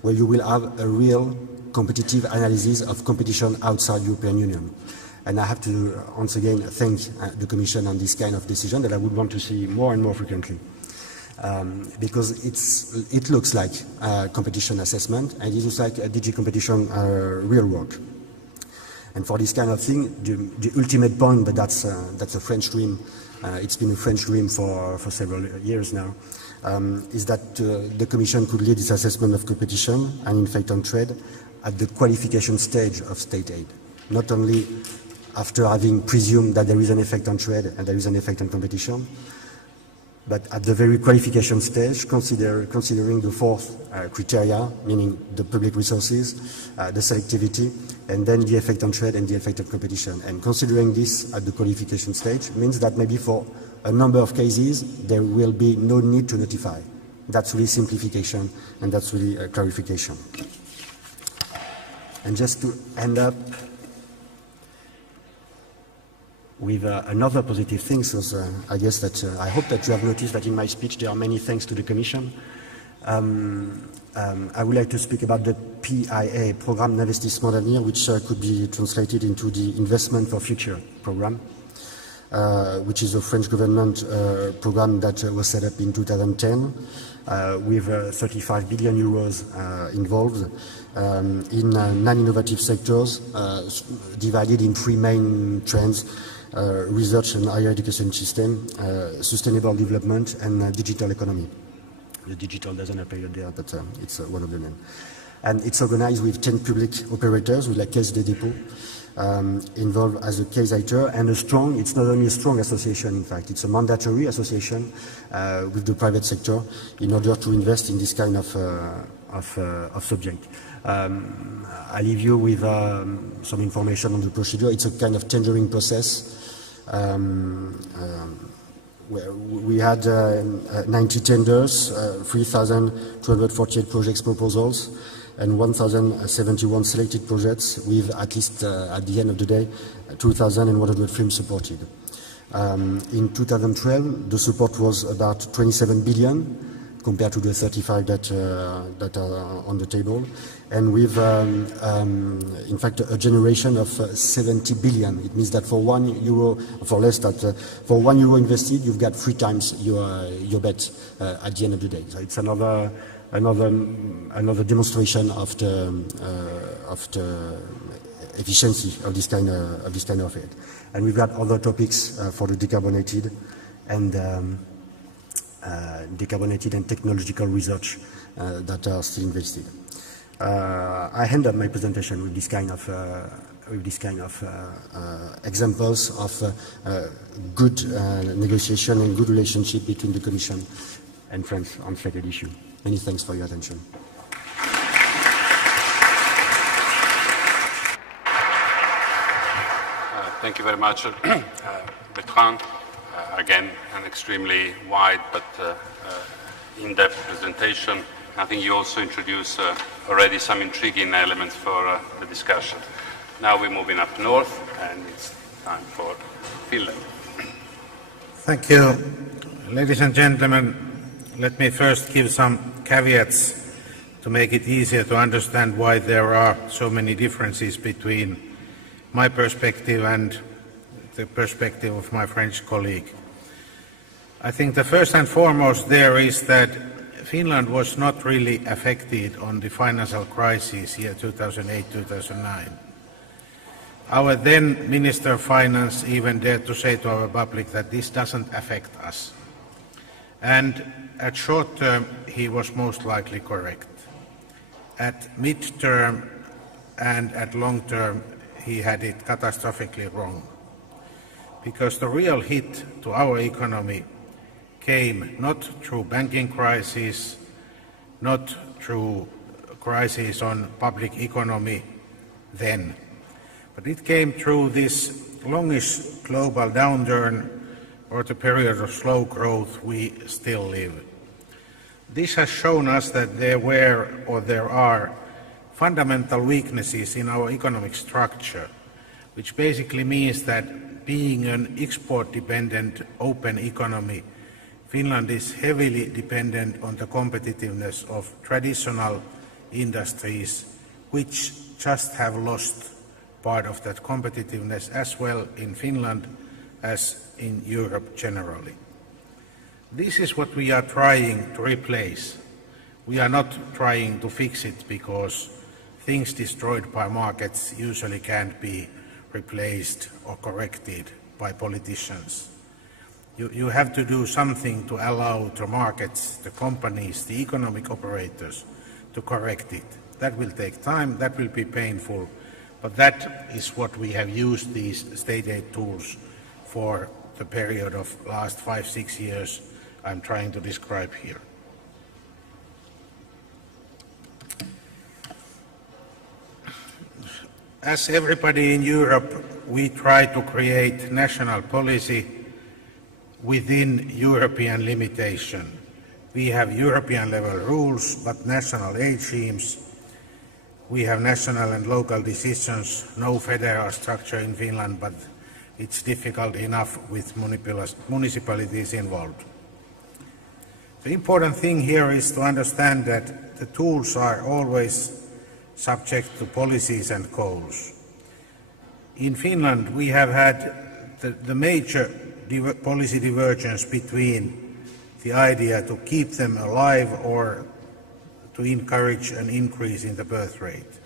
where you will have a real competitive analysis of competition outside European Union. And I have to once again thank the Commission on this kind of decision that I would want to see more and more frequently. Because it looks like competition assessment, and it looks like a DG competition real work. And for this kind of thing, the ultimate point, but that's a French dream, it's been a French dream for several years now, is that the Commission could lead its assessment of competition and effect on trade at the qualification stage of state aid. Not only after having presumed that there is an effect on trade and there is an effect on competition, but at the very qualification stage, considering the fourth criteria, meaning the public resources, the selectivity, and then the effect on trade and the effect of competition. And considering this at the qualification stage means that maybe for a number of cases, there will be no need to notify. That's really simplification, and that's really clarification. And just to end up with another positive thing, so I guess that I hope that you have noticed that in my speech there are many thanks to the Commission. I would like to speak about the PIA, Programme d'Investissement d'Avenir, which could be translated into the Investment for Future program, which is a French government program that was set up in 2010 with 35 billion euros involved in 9 innovative sectors divided in 3 main trends: research and higher education system, sustainable development, and digital economy. The digital doesn't appear there, but it's one of the names. And it's organized with 10 public operators, with la Caisse des Dépôts, involved as a case actor, and it's not only a strong association, in fact, it's a mandatory association with the private sector in order to invest in this kind of subject. I leave you with some information on the procedure. It's a kind of tendering process. We had 90 tenders, 3,248 projects proposals, and 1,071 selected projects with at least, at the end of the day, 2,100 firms supported. In 2012, the support was about 27 billion, compared to the 35 that are on the table, and with, in fact, a generation of 70 billion. It means that for €1, for less that, for €1 invested, you've got 3 times your bet at the end of the day. So it's another demonstration of the efficiency of this kind of aid. And we've got other topics for the decarbonated and technological research that are still invested. I end up my presentation with this kind of examples of good negotiation and good relationship between the Commission and France on related issue. Many thanks for your attention. Thank you very much, Bertrand. Again, an extremely wide but in-depth presentation. I think you also introduced already some intriguing elements for the discussion. Now we're moving up north, and it's time for Finland. Thank you. Ladies and gentlemen, let me first give some caveats to make it easier to understand why there are so many differences between my perspective and the perspective of my French colleague. I think the first and foremost there is that Finland was not really affected on the financial crisis year 2008-2009. Our then Minister of Finance even dared to say to our public that this doesn't affect us. And at short term, he was most likely correct. At mid-term and at long term, he had it catastrophically wrong. Because the real hit to our economy came not through banking crisis, not through crisis on public economy then, but it came through this longish global downturn or the period of slow growth we still live. This has shown us that there were or there are fundamental weaknesses in our economic structure, which basically means that being an export-dependent open economy, Finland is heavily dependent on the competitiveness of traditional industries, which just have lost part of that competitiveness as well in Finland as in Europe generally. This is what we are trying to replace. We are not trying to fix it because things destroyed by markets usually can't be replaced or corrected by politicians. You have to do something to allow the markets, the companies, the economic operators to correct it. That will take time, that will be painful, but that is what we have used these state aid tools for the period of last 5-6 years I'm trying to describe here. As everybody in Europe, we try to create national policy within European limitation. We have European level rules, but national aid schemes. We have national and local decisions, no federal structure in Finland, but it's difficult enough with municipalities involved. The important thing here is to understand that the tools are always subject to policies and goals. In Finland, we have had the major policy divergence between the idea to keep them alive or to encourage an increase in the birth rate.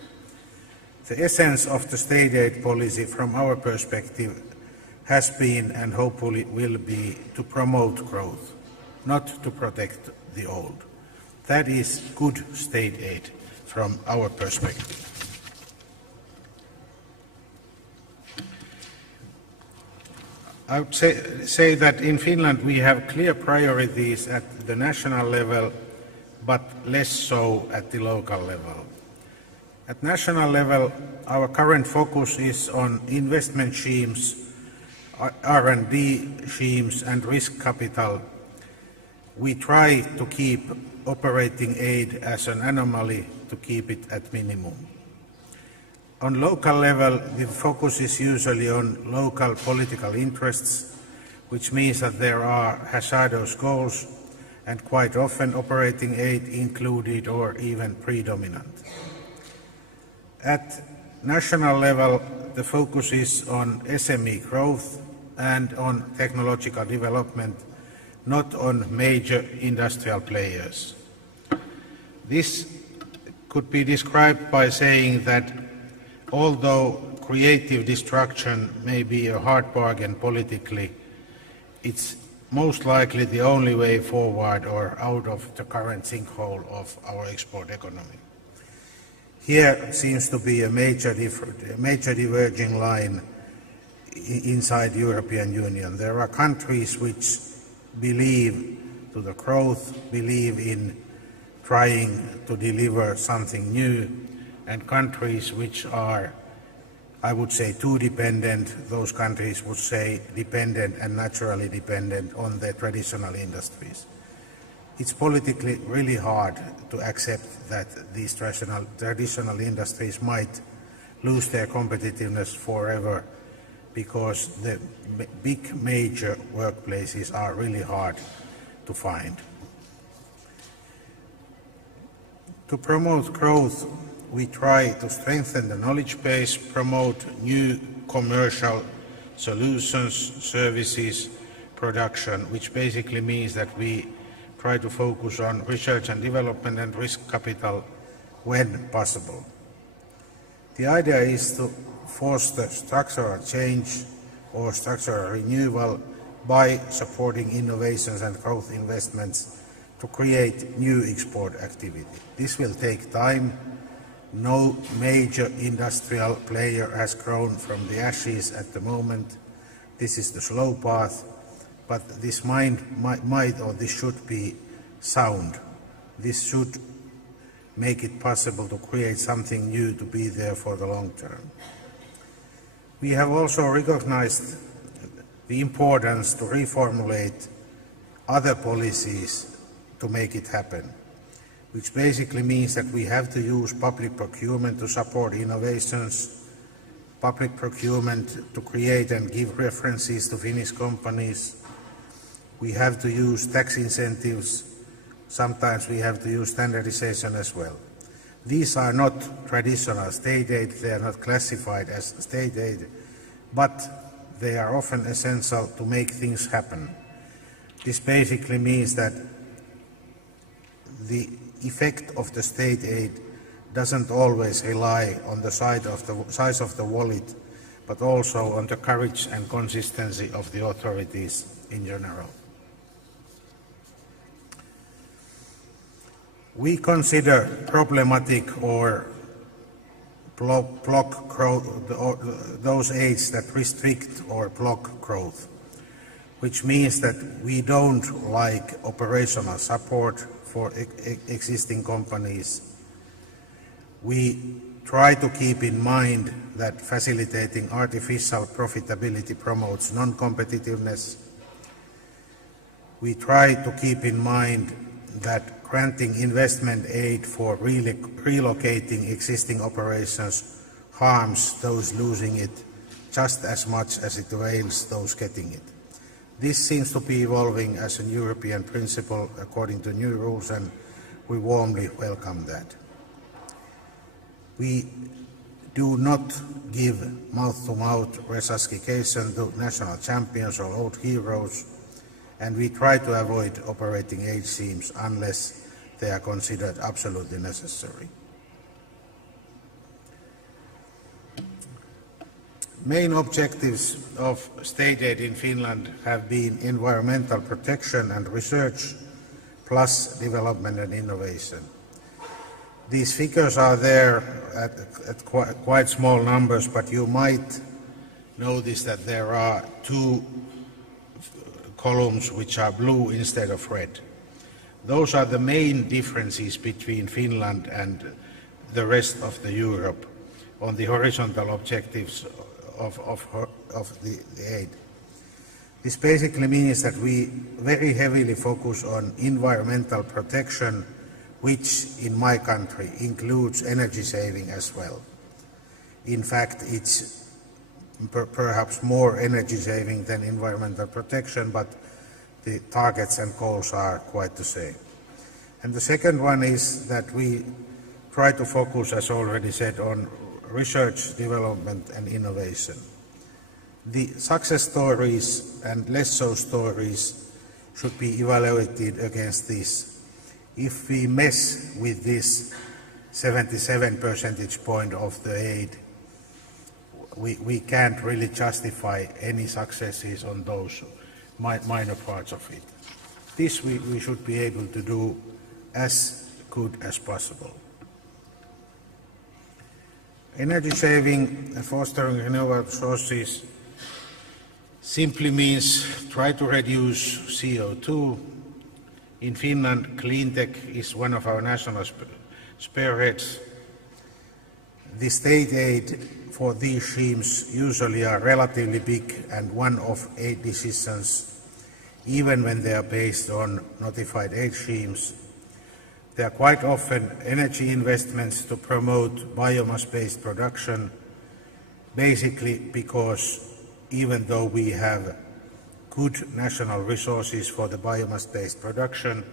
The essence of the state aid policy from our perspective has been and hopefully will be to promote growth, not to protect the old. That is good state aid from our perspective. I would say that in Finland we have clear priorities at the national level, but less so at the local level. At national level, our current focus is on investment schemes, R&D schemes and risk capital. We try to keep operating aid as an anomaly to keep it at minimum. On local level, the focus is usually on local political interests, which means that there are hazardous goals and quite often operating aid included or even predominant. At national level, the focus is on SME growth and on technological development, not on major industrial players. This could be described by saying that although creative destruction may be a hard bargain politically, it's most likely the only way forward or out of the current sinkhole of our export economy. Here seems to be a major diverging line inside the European Union. There are countries which believe to the growth, believe in trying to deliver something new, and countries which are, I would say, too dependent. Those countries would say dependent and naturally dependent on their traditional industries. It's politically really hard to accept that these traditional industries might lose their competitiveness forever because the big major workplaces are really hard to find. To promote growth, we try to strengthen the knowledge base, promote new commercial solutions, services, production, which basically means that we try to focus on research and development and risk capital when possible. The idea is to foster structural change or structural renewal by supporting innovations and growth investments to create new export activity. This will take time. No major industrial player has grown from the ashes at the moment. This is the slow path, but this might or this should be sound. This should make it possible to create something new to be there for the long term. We have also recognized the importance to reformulate other policies to make it happen, which basically means that we have to use public procurement to support innovations, public procurement to create and give references to Finnish companies. We have to use tax incentives. Sometimes we have to use standardization as well. These are not traditional state aid, they are not classified as state aid, but they are often essential to make things happen. This basically means that the effect of the state aid doesn't always rely on the size of the wallet, but also on the courage and consistency of the authorities in general. We consider problematic or block growth, those aids that restrict or block growth, which means that we don't like operational support for existing companies. We try to keep in mind that facilitating artificial profitability promotes non-competitiveness. We try to keep in mind that granting investment aid for relocating existing operations harms those losing it just as much as it avails those getting it. This seems to be evolving as a European principle according to new rules, and we warmly welcome that. We do not give mouth-to-mouth resuscitation to national champions or old heroes, and we try to avoid operating aid schemes unless they are considered absolutely necessary. Main objectives of state aid in Finland have been environmental protection and research, plus development and innovation. These figures are there at quite small numbers, but you might notice that there are two columns which are blue instead of red. Those are the main differences between Finland and the rest of the Europe on the horizontal objectives of the aid. This basically means that we very heavily focus on environmental protection, which in my country includes energy saving as well. In fact, it's perhaps more energy saving than environmental protection, but the targets and goals are quite the same. And the second one is that we try to focus, as already said, on research, development and innovation. The success stories and less so stories should be evaluated against this. If we mess with this 77 percentage point of the aid, we can't really justify any successes on those minor parts of it. This we should be able to do as good as possible. Energy saving and fostering renewable sources simply means try to reduce CO2. In Finland, cleantech is one of our national spearheads. The state aid for these schemes usually are relatively big and one-off aid decisions, even when they are based on notified aid schemes. They are quite often energy investments to promote biomass-based production, basically because even though we have good national resources for the biomass-based production,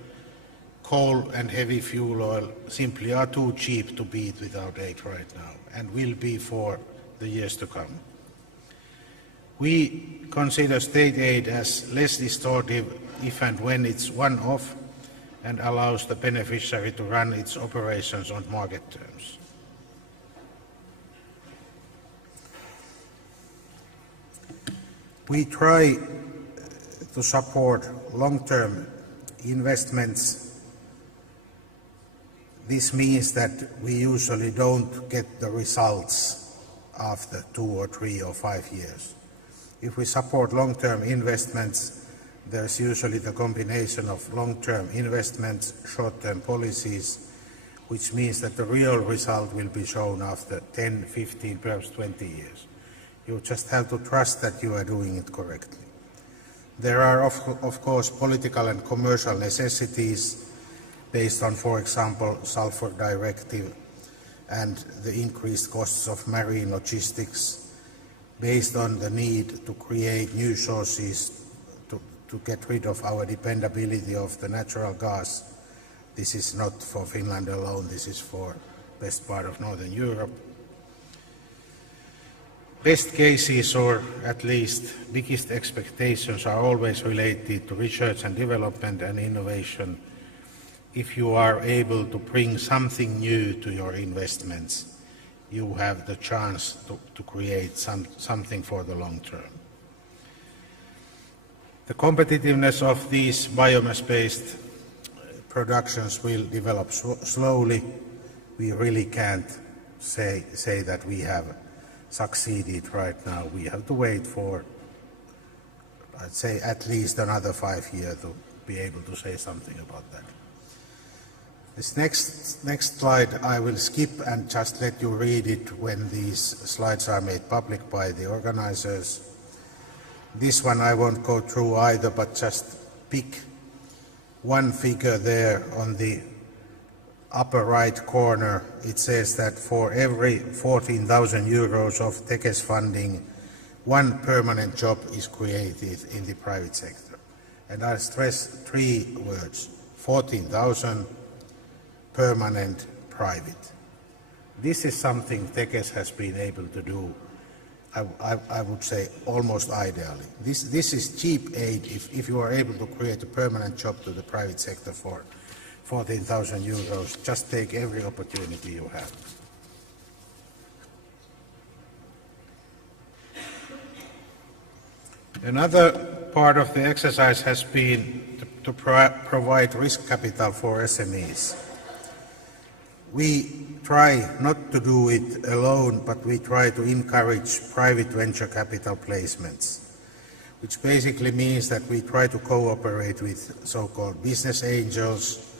coal and heavy fuel oil simply are too cheap to beat without aid right now, and will be for the years to come. We consider state aid as less distortive if and when it's one-off and allows the beneficiary to run its operations on market terms. We try to support long-term investments. This means that we usually don't get the results after 2 or 3 or 5 years. If we support long-term investments, there's usually the combination of long-term investments, short-term policies, which means that the real result will be shown after 10, 15, perhaps 20 years. You just have to trust that you are doing it correctly. There are, of course, political and commercial necessities based on, for example, sulfur directive and the increased costs of marine logistics, based on the need to create new sources to get rid of our dependability of the natural gas. This is not for Finland alone, this is for the best part of Northern Europe. Best cases, or at least biggest expectations, are always related to research and development and innovation. If you are able to bring something new to your investments, you have the chance to create something for the long term. The competitiveness of these biomass-based productions will develop slowly. We really can't say that we have succeeded right now. We have to wait for, I'd say, at least another 5 years to be able to say something about that. This next slide I will skip and just let you read it when these slides are made public by the organizers. This one I won't go through either, but just pick one figure there on the upper right corner. It says that for every 14,000 euros of TEKES funding, one permanent job is created in the private sector. And I stress three words: 14,000, permanent, private. This is something TEKES has been able to do, I would say, almost ideally. This is cheap aid if you are able to create a permanent job to the private sector for 14,000 euros. Just take every opportunity you have. Another part of the exercise has been to provide risk capital for SMEs. We try not to do it alone, but we try to encourage private venture capital placements, which basically means that we try to cooperate with so-called business angels,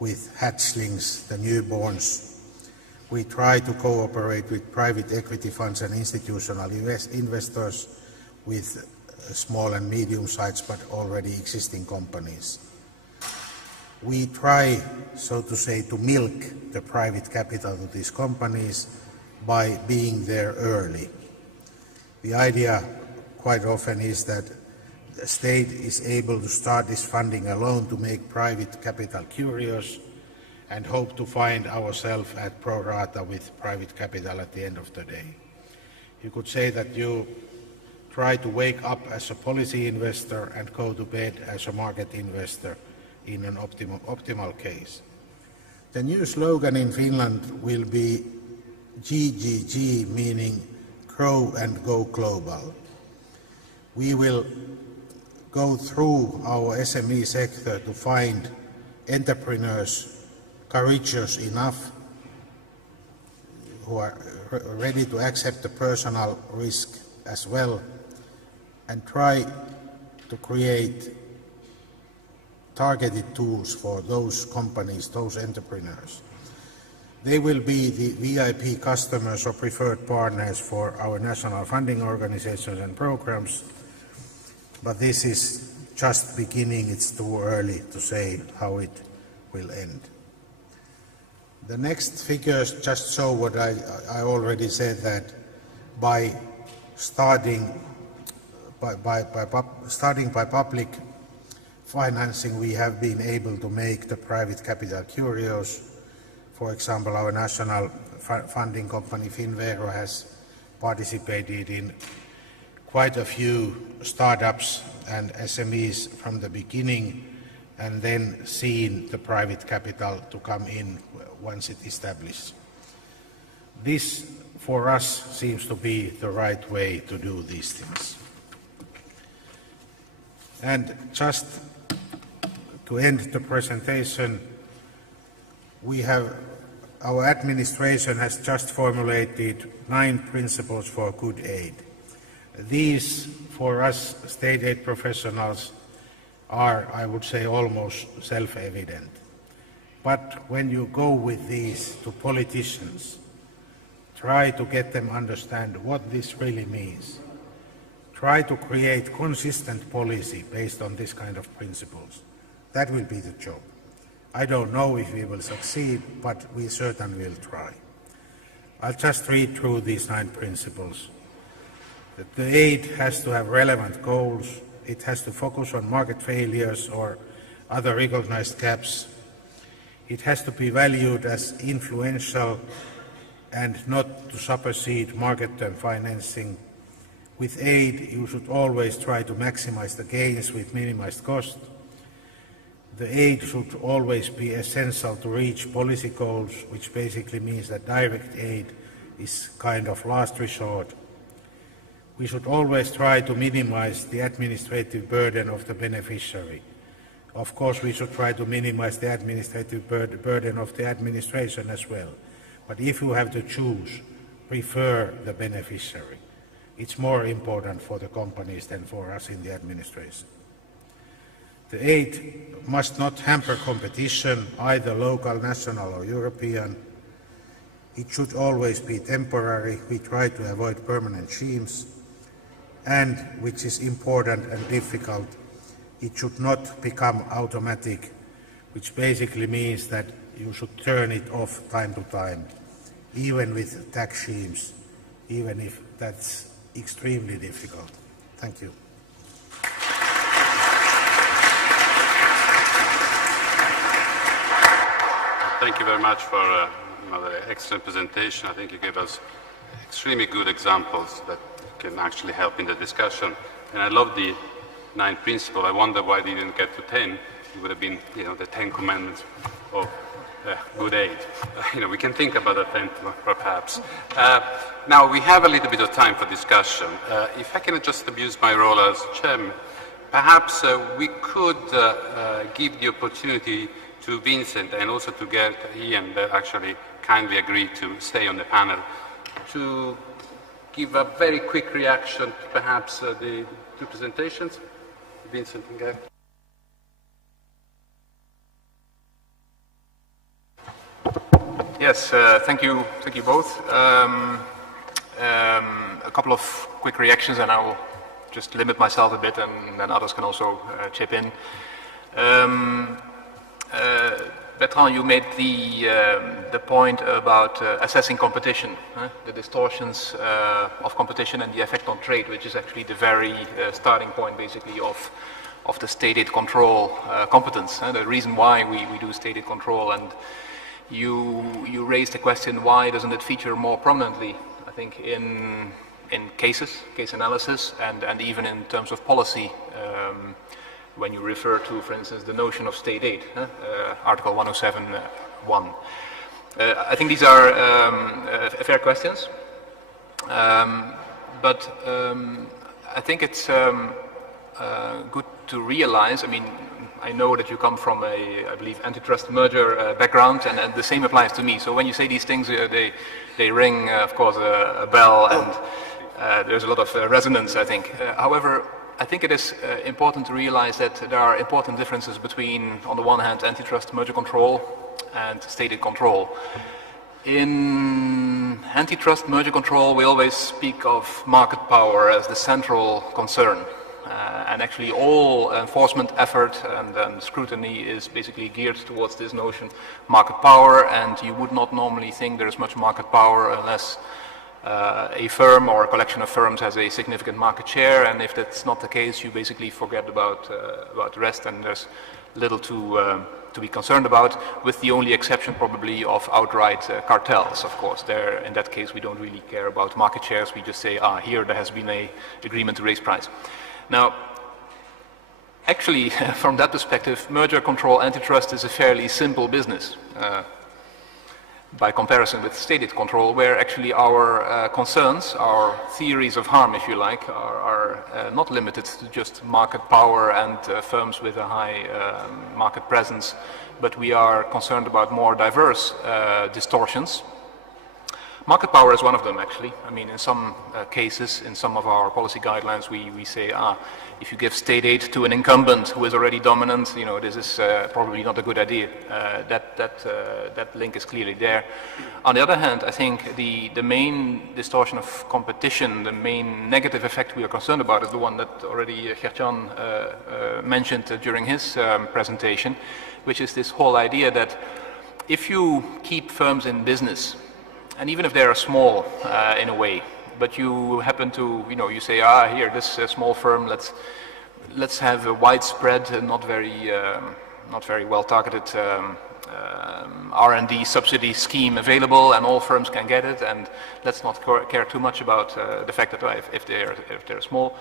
with hatchlings, the newborns. We try to cooperate with private equity funds and institutional investors, with small and medium-sized but already existing companies. We try, so to say, to milk the private capital of these companies by being there early. The idea quite often is that the state is able to start this funding alone to make private capital curious and hope to find ourselves at pro rata with private capital at the end of the day. You could say that you try to wake up as a policy investor and go to bed as a market investor in an optimal case. The new slogan in Finland will be GGG, meaning grow and go global. We will go through our SME sector to find entrepreneurs courageous enough who are ready to accept the personal risk as well, and try to create targeted tools for those companies, those entrepreneurs. They will be the VIP customers or preferred partners for our national funding organizations and programs, but this is just beginning. It's too early to say how it will end. The next figures just show what I already said, that by starting by public financing, we have been able to make the private capital curious. For example, our national funding company Finvero has participated in quite a few startups and SMEs from the beginning, and then seen the private capital to come in once it established. This, for us, seems to be the right way to do these things. And just to end the presentation, our administration has just formulated 9 principles for good aid. These, for us state aid professionals, are, I would say, almost self-evident. But when you go with these to politicians, try to get them understand what this really means. Try to create consistent policy based on this kind of principles. That will be the job. I don't know if we will succeed, but we certainly will try. I'll just read through these 9 principles. The aid has to have relevant goals. It has to focus on market failures or other recognized gaps. It has to be valued as influential and not to supersede market-term financing. With aid, you should always try to maximize the gains with minimized cost. The aid should always be essential to reach policy goals, which basically means that direct aid is kind of last resort. We should always try to minimize the administrative burden of the beneficiary. Of course, we should try to minimize the administrative burden of the administration as well. But if you have to choose, prefer the beneficiary. It's more important for the companies than for us in the administration. The aid must not hamper competition, either local, national or European. It should always be temporary. We try to avoid permanent schemes. And, which is important and difficult, it should not become automatic which basically means that you should turn it off time to time, even with tax schemes, even if that's extremely difficult. Thank you. Thank you very much for the excellent presentation. I think you gave us extremely good examples that can actually help in the discussion. And I love the 9 principles. I wonder why they didn't get to 10. It would have been, the 10 commandments of good aid. We can think about that 10 perhaps. Now we have a little bit of time for discussion. If I can just abuse my role as chairman, perhaps we could give the opportunity to Vincent and also to Gert Ian, that actually kindly agreed to stay on the panel, to give a very quick reaction to perhaps the 2 presentations. Vincent and Gert. Yes, thank you both. A couple of quick reactions, and I will just limit myself a bit, and then others can also chip in. Bertrand, you made the point about assessing competition, the distortions of competition and the effect on trade, which is actually the very starting point, basically, of the state aid control competence. The reason why we do state aid control, and you raised the question, why doesn't it feature more prominently, I think, in case analysis, and even in terms of policy, when you refer to, for instance, the notion of state aid, Article 107.1. I think these are fair questions, but I think it's good to realize, I know that you come from I believe, antitrust merger background, and the same applies to me. So when you say these things, they ring, of course, a bell, and there's a lot of resonance, I think. However, I think it is important to realize that there are important differences between, on the one hand, antitrust merger control and state aid control. In antitrust merger control, we always speak of market power as the central concern. And actually all enforcement effort and scrutiny is basically geared towards this notion, market power, and you would not normally think there is much market power unless a firm or a collection of firms has a significant market share, and if that's not the case, you basically forget about the rest, and there's little to be concerned about, with the only exception probably of outright cartels, of course. There, in that case, we don't really care about market shares. We just say, here there has been an agreement to raise price. Now, actually, from that perspective, merger control antitrust is a fairly simple business. By comparison with state aid control, where actually our concerns, our theories of harm, if you like, are not limited to just market power and firms with a high market presence, but we are concerned about more diverse distortions. Market power is one of them, actually. In some cases, in some of our policy guidelines, we say, if you give state aid to an incumbent who is already dominant, this is probably not a good idea. That link is clearly there. On the other hand, I think the main distortion of competition, the main negative effect we are concerned about, is the one that already Gert-Jan mentioned during his presentation, which is this whole idea that if you keep firms in business, and even if they are small in a way, but you happen to, you say, here, this small firm, let's have a widespread, not very well targeted R&D subsidy scheme available, and all firms can get it, and let's not care too much about the fact that if they're small.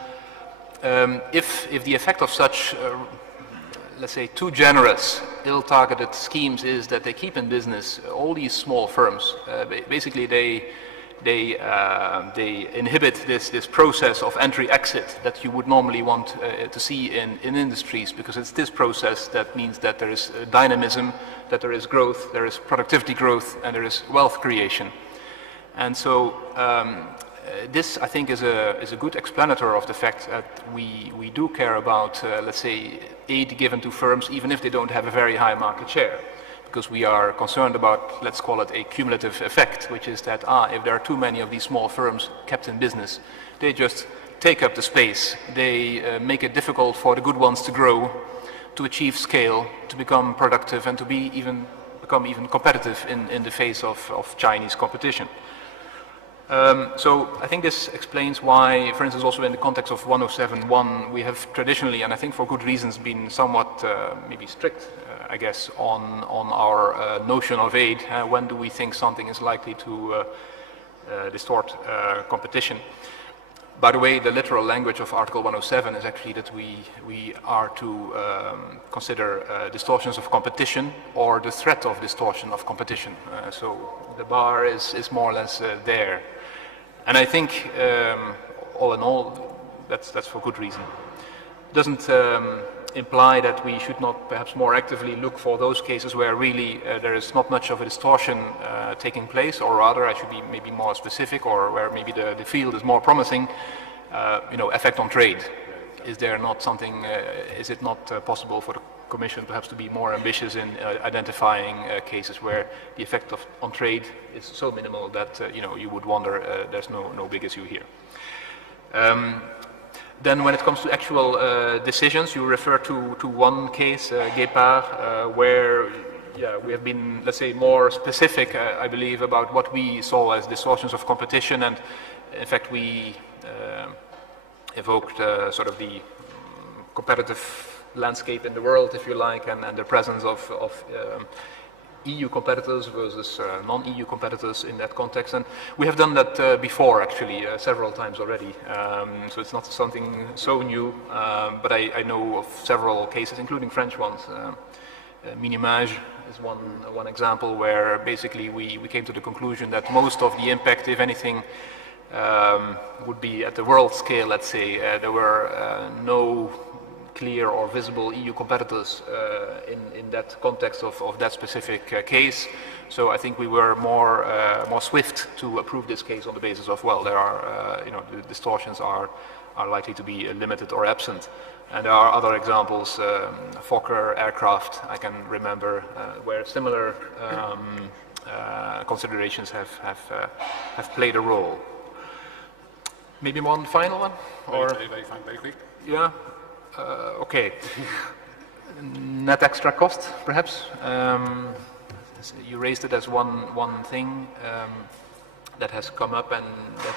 If the effect of such let's say, too generous, ill-targeted schemes is that they keep in business all these small firms. Basically, they inhibit this process of entry-exit that you would normally want to see in industries, because it's this process that means that there is dynamism, that there is growth, there is productivity growth, and there is wealth creation. And so this, I think, is a good explanator of the fact that we do care about, let's say, aid given to firms, even if they don't have a very high market share, because we are concerned about, let's call it a cumulative effect, which is that, if there are too many of these small firms kept in business, they just take up the space. They make it difficult for the good ones to grow. to achieve scale, to become productive, and to become even competitive in the face of Chinese competition. So I think this explains why, for instance, also in the context of 107.1, we have traditionally, and I think for good reasons, been somewhat maybe strict, I guess, on our notion of aid. When do we think something is likely to distort competition? By the way, the literal language of Article 107 is actually that we are to consider distortions of competition or the threat of distortion of competition. So the bar is more or less there. And I think, all in all, that's for good reason. It doesn't imply that we should not perhaps more actively look for those cases where really there is not much of a distortion taking place, or rather, I should be maybe more specific, or where maybe the field is more promising, effect on trade. Is there not something, is it not possible for the Commission perhaps to be more ambitious in identifying cases where the effect on trade is so minimal that you would wonder there's no big issue here. Then when it comes to actual decisions, you refer to one case, Guépard, where we have been, let's say, more specific, I believe, about what we saw as distortions of competition, and in fact we evoked sort of the competitive landscape in the world, if you like, and the presence of EU competitors versus non-EU competitors in that context. And we have done that before, actually, several times already. So it's not something so new, but I know of several cases, including French ones. Minimage is one example where basically we came to the conclusion that most of the impact, if anything, would be at the world scale, let's say. There were no clear or visible EU competitors in that context of that specific case. So I think we were more swift to approve this case on the basis of, well, there are, the distortions are likely to be limited or absent. And there are other examples, Fokker aircraft, I can remember, where similar considerations have played a role. Maybe one final one? Or very quick. Yeah. Okay. Net extra cost, perhaps. You raised it as one thing that has come up and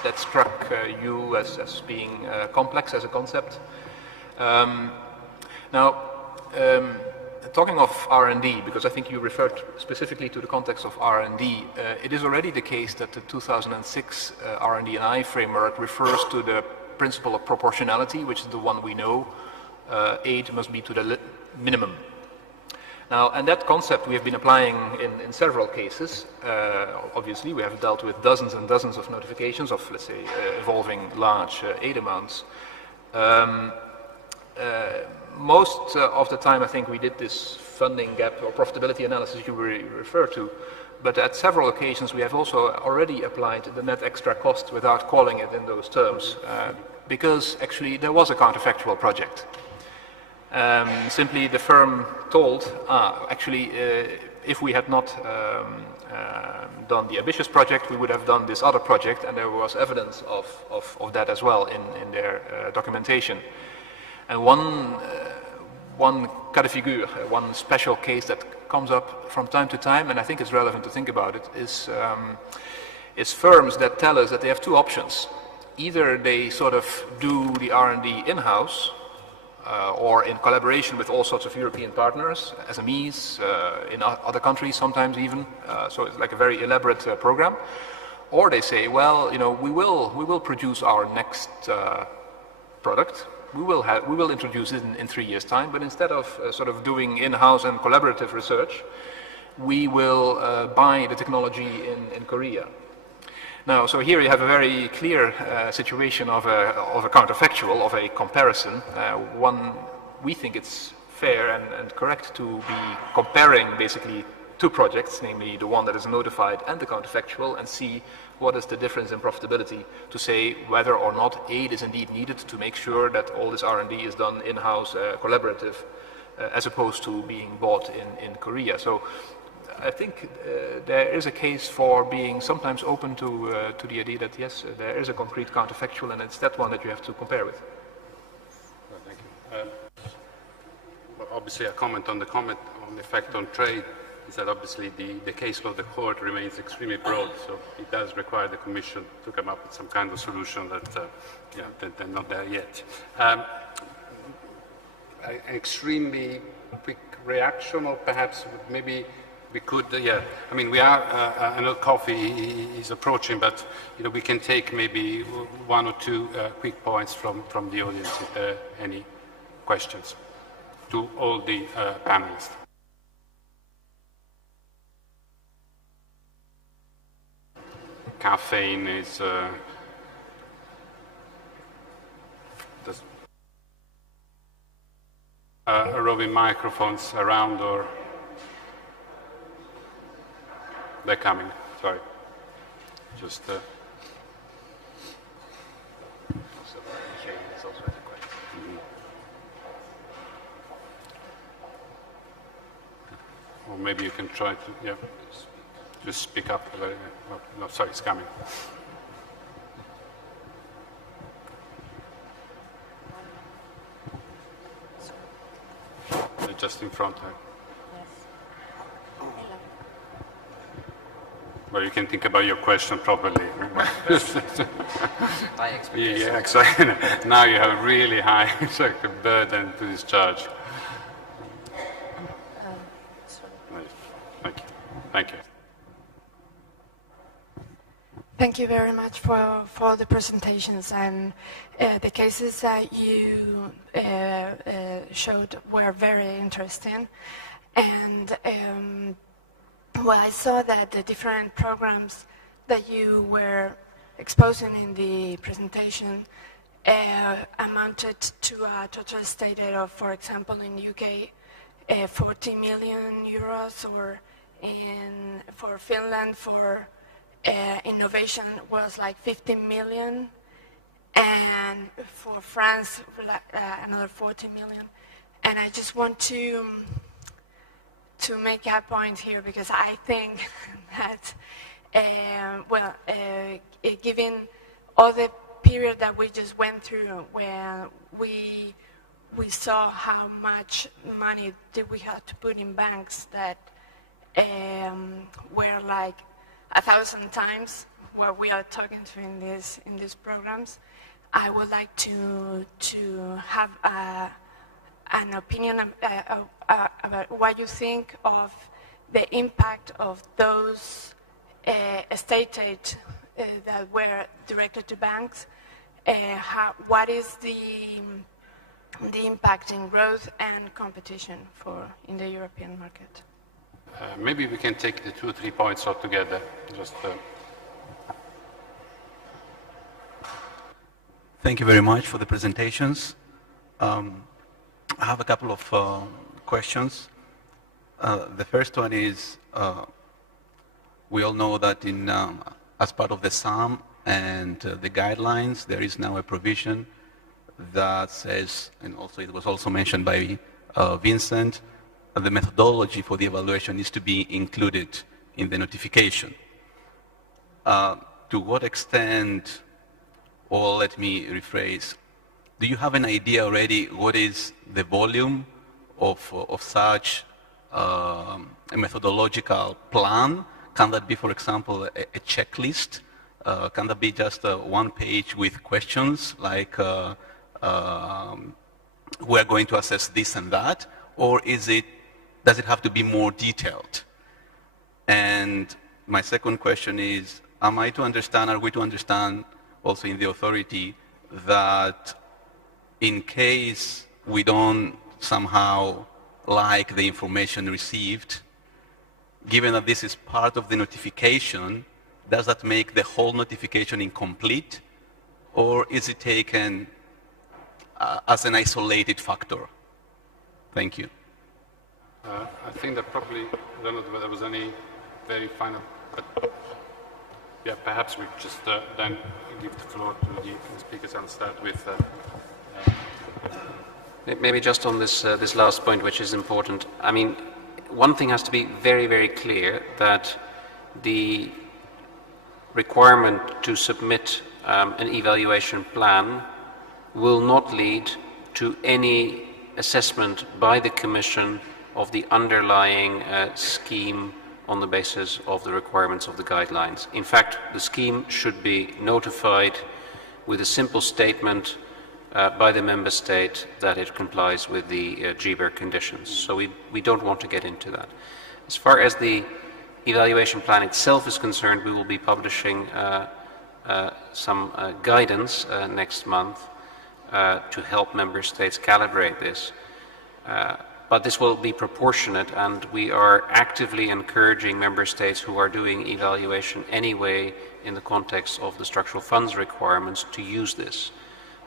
that struck you as being complex as a concept. Now, talking of R&D, because I think you referred specifically to the context of R&D, it is already the case that the 2006 R&D&I framework refers to the principle of proportionality, which is the one we know. Aid must be to the minimum. Now, and that concept we have been applying in several cases. Obviously, we have dealt with dozens and dozens of notifications of, let's say, involving large aid amounts. Most of the time, I think we did this funding gap or profitability analysis you refer to, but at several occasions we have also already applied the net extra cost without calling it in those terms, because actually there was a counterfactual project. Simply the firm told, actually, if we had not done the ambitious project, we would have done this other project, and there was evidence of that as well in their documentation. And one cas de figure, one special case that comes up from time to time, and I think it's relevant to think about it, is firms that tell us that they have two options. Either they sort of do the R&D in-house, or in collaboration with all sorts of European partners, SMEs, in other countries sometimes even, so it's like a very elaborate program. Or they say, well, we will produce our next product. We will introduce it in 3 years' time, but instead of sort of doing in-house and collaborative research, we will buy the technology in Korea. Now, so here you have a very clear situation of a counterfactual, of a comparison. One, we think it's fair and correct to be comparing basically two projects, namely the one that is notified and the counterfactual, and see what is the difference in profitability to say whether or not aid is indeed needed to make sure that all this R&D is done in-house, collaborative, as opposed to being bought in Korea. So I think there is a case for being sometimes open to the idea that yes, there is a concrete counterfactual, and it's that one that you have to compare with. Well, thank you. obviously a comment on the effect on trade is that obviously the case law of the court remains extremely broad, so it does require the Commission to come up with some kind of solution that, that they're not there yet. An extremely quick reaction, or perhaps maybe we could, I mean, we are, I know coffee is approaching, but, we can take maybe one or two quick points from the audience if there are any questions to all the panelists. Caffeine is, roving microphones around, or they're coming, sorry. Just or maybe you can try to, just speak up. No, sorry, it's coming. They're just in front. Well, you can think about your question properly. Yeah, exactly. Now you have a really high burden to discharge. Thank you. Thank you very much for the presentations, and the cases that you showed were very interesting. And well, I saw that the different programs that you were exposing in the presentation amounted to a total state aid of, for example, in UK, 40 million euros, or for Finland, for innovation was like 50 million, and for France, another 40 million. And I just want to make a point here, because I think that, given all the period that we just went through, where we saw how much money did we have to put in banks that were like 1,000 times what we are talking to in these programs, I would like to have an opinion about what you think of the impact of those state aid that were directed to banks. What is the impact in growth and competition in the European market? Maybe we can take the 2 or 3 points all together. Thank you very much for the presentations. I have a couple of questions. The first one is, we all know that as part of the SAM and the guidelines, there is now a provision that says, and also it was also mentioned by Vincent, the methodology for the evaluation is to be included in the notification. To what extent, or let me rephrase, do you have an idea already what is the volume of such a methodological plan? Can that be, for example, a checklist? Can that be just one page with questions like we're going to assess this and that? Or does it have to be more detailed? And my second question is, are we to understand also in the authority that in case we don't somehow like the information received, given that this is part of the notification, does that make the whole notification incomplete? Or is it taken as an isolated factor? Thank you. I think that probably, I don't know whether there was any very final, but yeah, perhaps we just then give the floor to the speakers. I'll start with... Maybe just on this last point, which is important. I mean, one thing has to be very, very clear, that the requirement to submit an evaluation plan will not lead to any assessment by the Commission of the underlying scheme on the basis of the requirements of the guidelines. In fact, the scheme should be notified with a simple statement by the member state that it complies with the GBER conditions. So we don't want to get into that. As far as the evaluation plan itself is concerned, we will be publishing some guidance next month to help member states calibrate this. But this will be proportionate, and we are actively encouraging member states who are doing evaluation anyway in the context of the structural funds requirements to use this.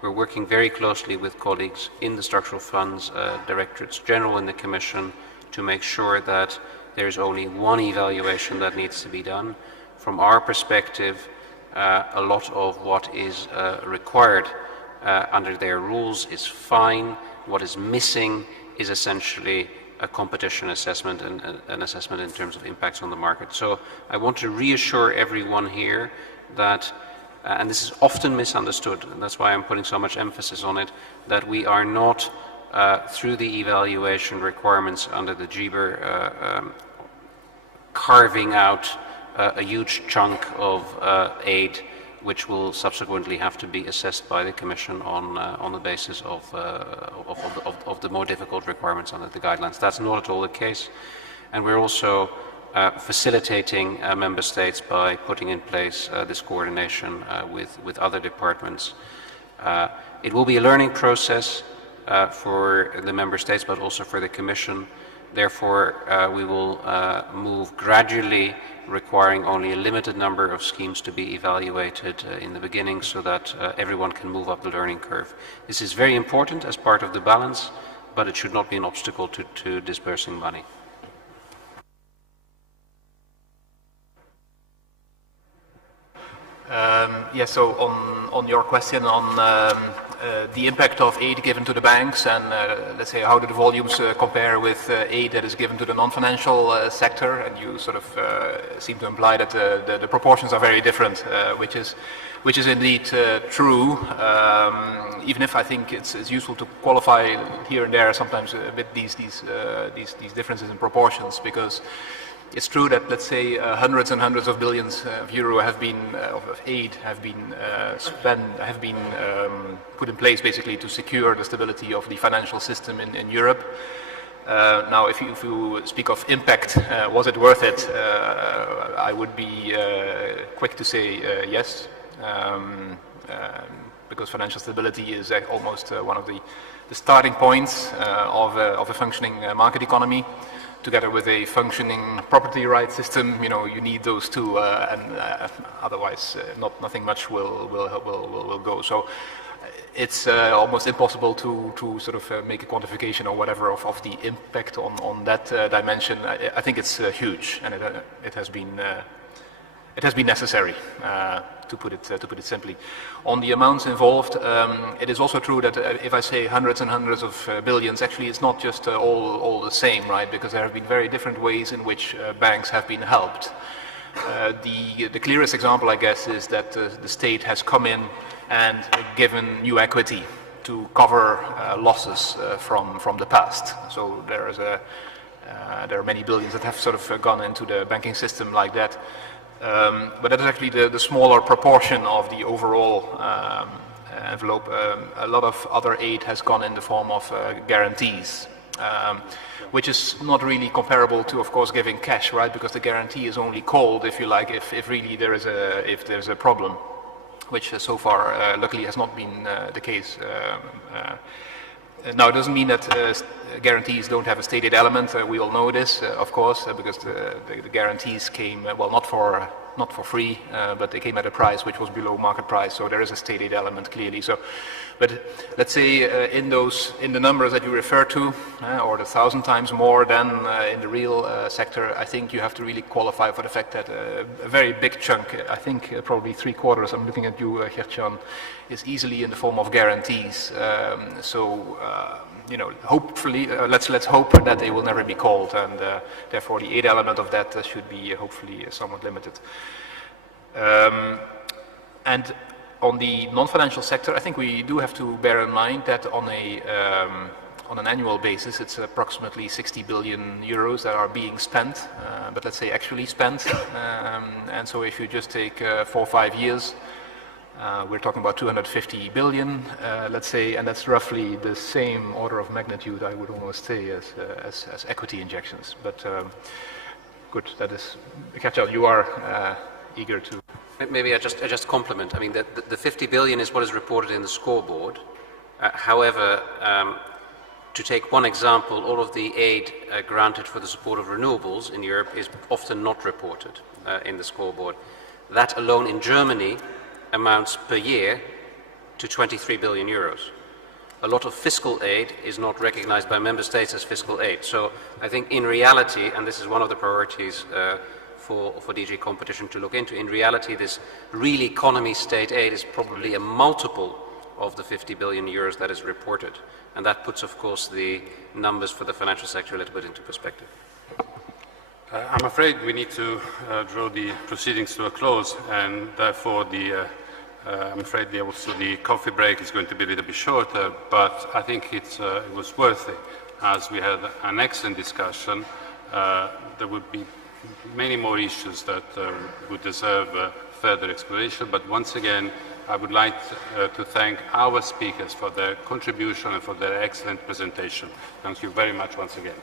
We're working very closely with colleagues in the structural funds directorates general in the Commission to make sure that there's only one evaluation that needs to be done. From our perspective, a lot of what is required under their rules is fine. What is missing is essentially a competition assessment and an assessment in terms of impacts on the market. So I want to reassure everyone here that, and this is often misunderstood, and that's why I'm putting so much emphasis on it, that we are not, through the evaluation requirements under the GBER, carving out a huge chunk of aid which will subsequently have to be assessed by the Commission on the basis of the more difficult requirements under the guidelines. That's not at all the case, and we're also facilitating member states by putting in place this coordination with other departments. It will be a learning process for the member states, but also for the Commission. Therefore, we will move gradually, requiring only a limited number of schemes to be evaluated in the beginning so that everyone can move up the learning curve. This is very important as part of the balance, but it should not be an obstacle to disbursing money. Yes, so on your question on the impact of aid given to the banks and let's say how do the volumes compare with aid that is given to the non-financial sector, and you sort of seem to imply that the proportions are very different, which is indeed true, even if I think it's useful to qualify here and there sometimes a bit these differences in proportions, because it's true that, let's say, hundreds and hundreds of billions of euro of aid have been put in place basically to secure the stability of the financial system in Europe. Now, if you speak of impact, was it worth it? I would be quick to say yes, because financial stability is almost one of the starting points of a functioning market economy. Together with a functioning property rights system, you need those two, and otherwise, nothing much will go. So it's almost impossible to sort of make a quantification or whatever of the impact on that dimension. I think it's huge, and it has been necessary. To put it simply. On the amounts involved, it is also true that if I say hundreds and hundreds of billions, actually it's not just all the same, right? Because there have been very different ways in which banks have been helped. The clearest example, I guess, is that the state has come in and given new equity to cover losses from the past. So there are many billions that have sort of gone into the banking system like that. But that is actually the smaller proportion of the overall envelope. A lot of other aid has gone in the form of guarantees, which is not really comparable to, of course, giving cash, right? Because the guarantee is only called, if you like, if really there's a problem, which so far, luckily, has not been the case. Now, it doesn't mean that guarantees don't have a stated element. We all know this, of course, because the guarantees came, well, not for free, but they came at a price which was below market price. So there is a stated element clearly. So, but let's say in the numbers that you refer to, or the 1,000 times more than in the real sector, I think you have to really qualify for the fact that a very big chunk, I think probably 3/4. I'm looking at you, Gert-Jan, is easily in the form of guarantees. Hopefully, let's hope that they will never be called, and therefore the aid element of that should be hopefully somewhat limited. And on the non-financial sector, I think we do have to bear in mind that on on an annual basis, it's approximately 60 billion euros that are being spent, but let's say actually spent. And so if you just take 4 or 5 years, we're talking about 250 billion, let's say, and that's roughly the same order of magnitude, I would almost say, as equity injections. But good, that is, Gert-Jan, you are eager to... Maybe I just compliment. I mean, the 50 billion is what is reported in the scoreboard. However, to take one example, all of the aid granted for the support of renewables in Europe is often not reported in the scoreboard. That alone in Germany amounts per year to 23 billion euros. A lot of fiscal aid is not recognized by member states as fiscal aid. So I think in reality, and this is one of the priorities for DG Competition to look into, in reality this real economy state aid is probably a multiple of the 50 billion euros that is reported. And that puts, of course, the numbers for the financial sector a little bit into perspective. I'm afraid we need to draw the proceedings to a close, and therefore I'm afraid also the coffee break is going to be a little bit shorter, but I think it was worth it, as we had an excellent discussion. There would be many more issues that would deserve further exploration, but once again, I would like to thank our speakers for their contribution and for their excellent presentation. Thank you very much once again.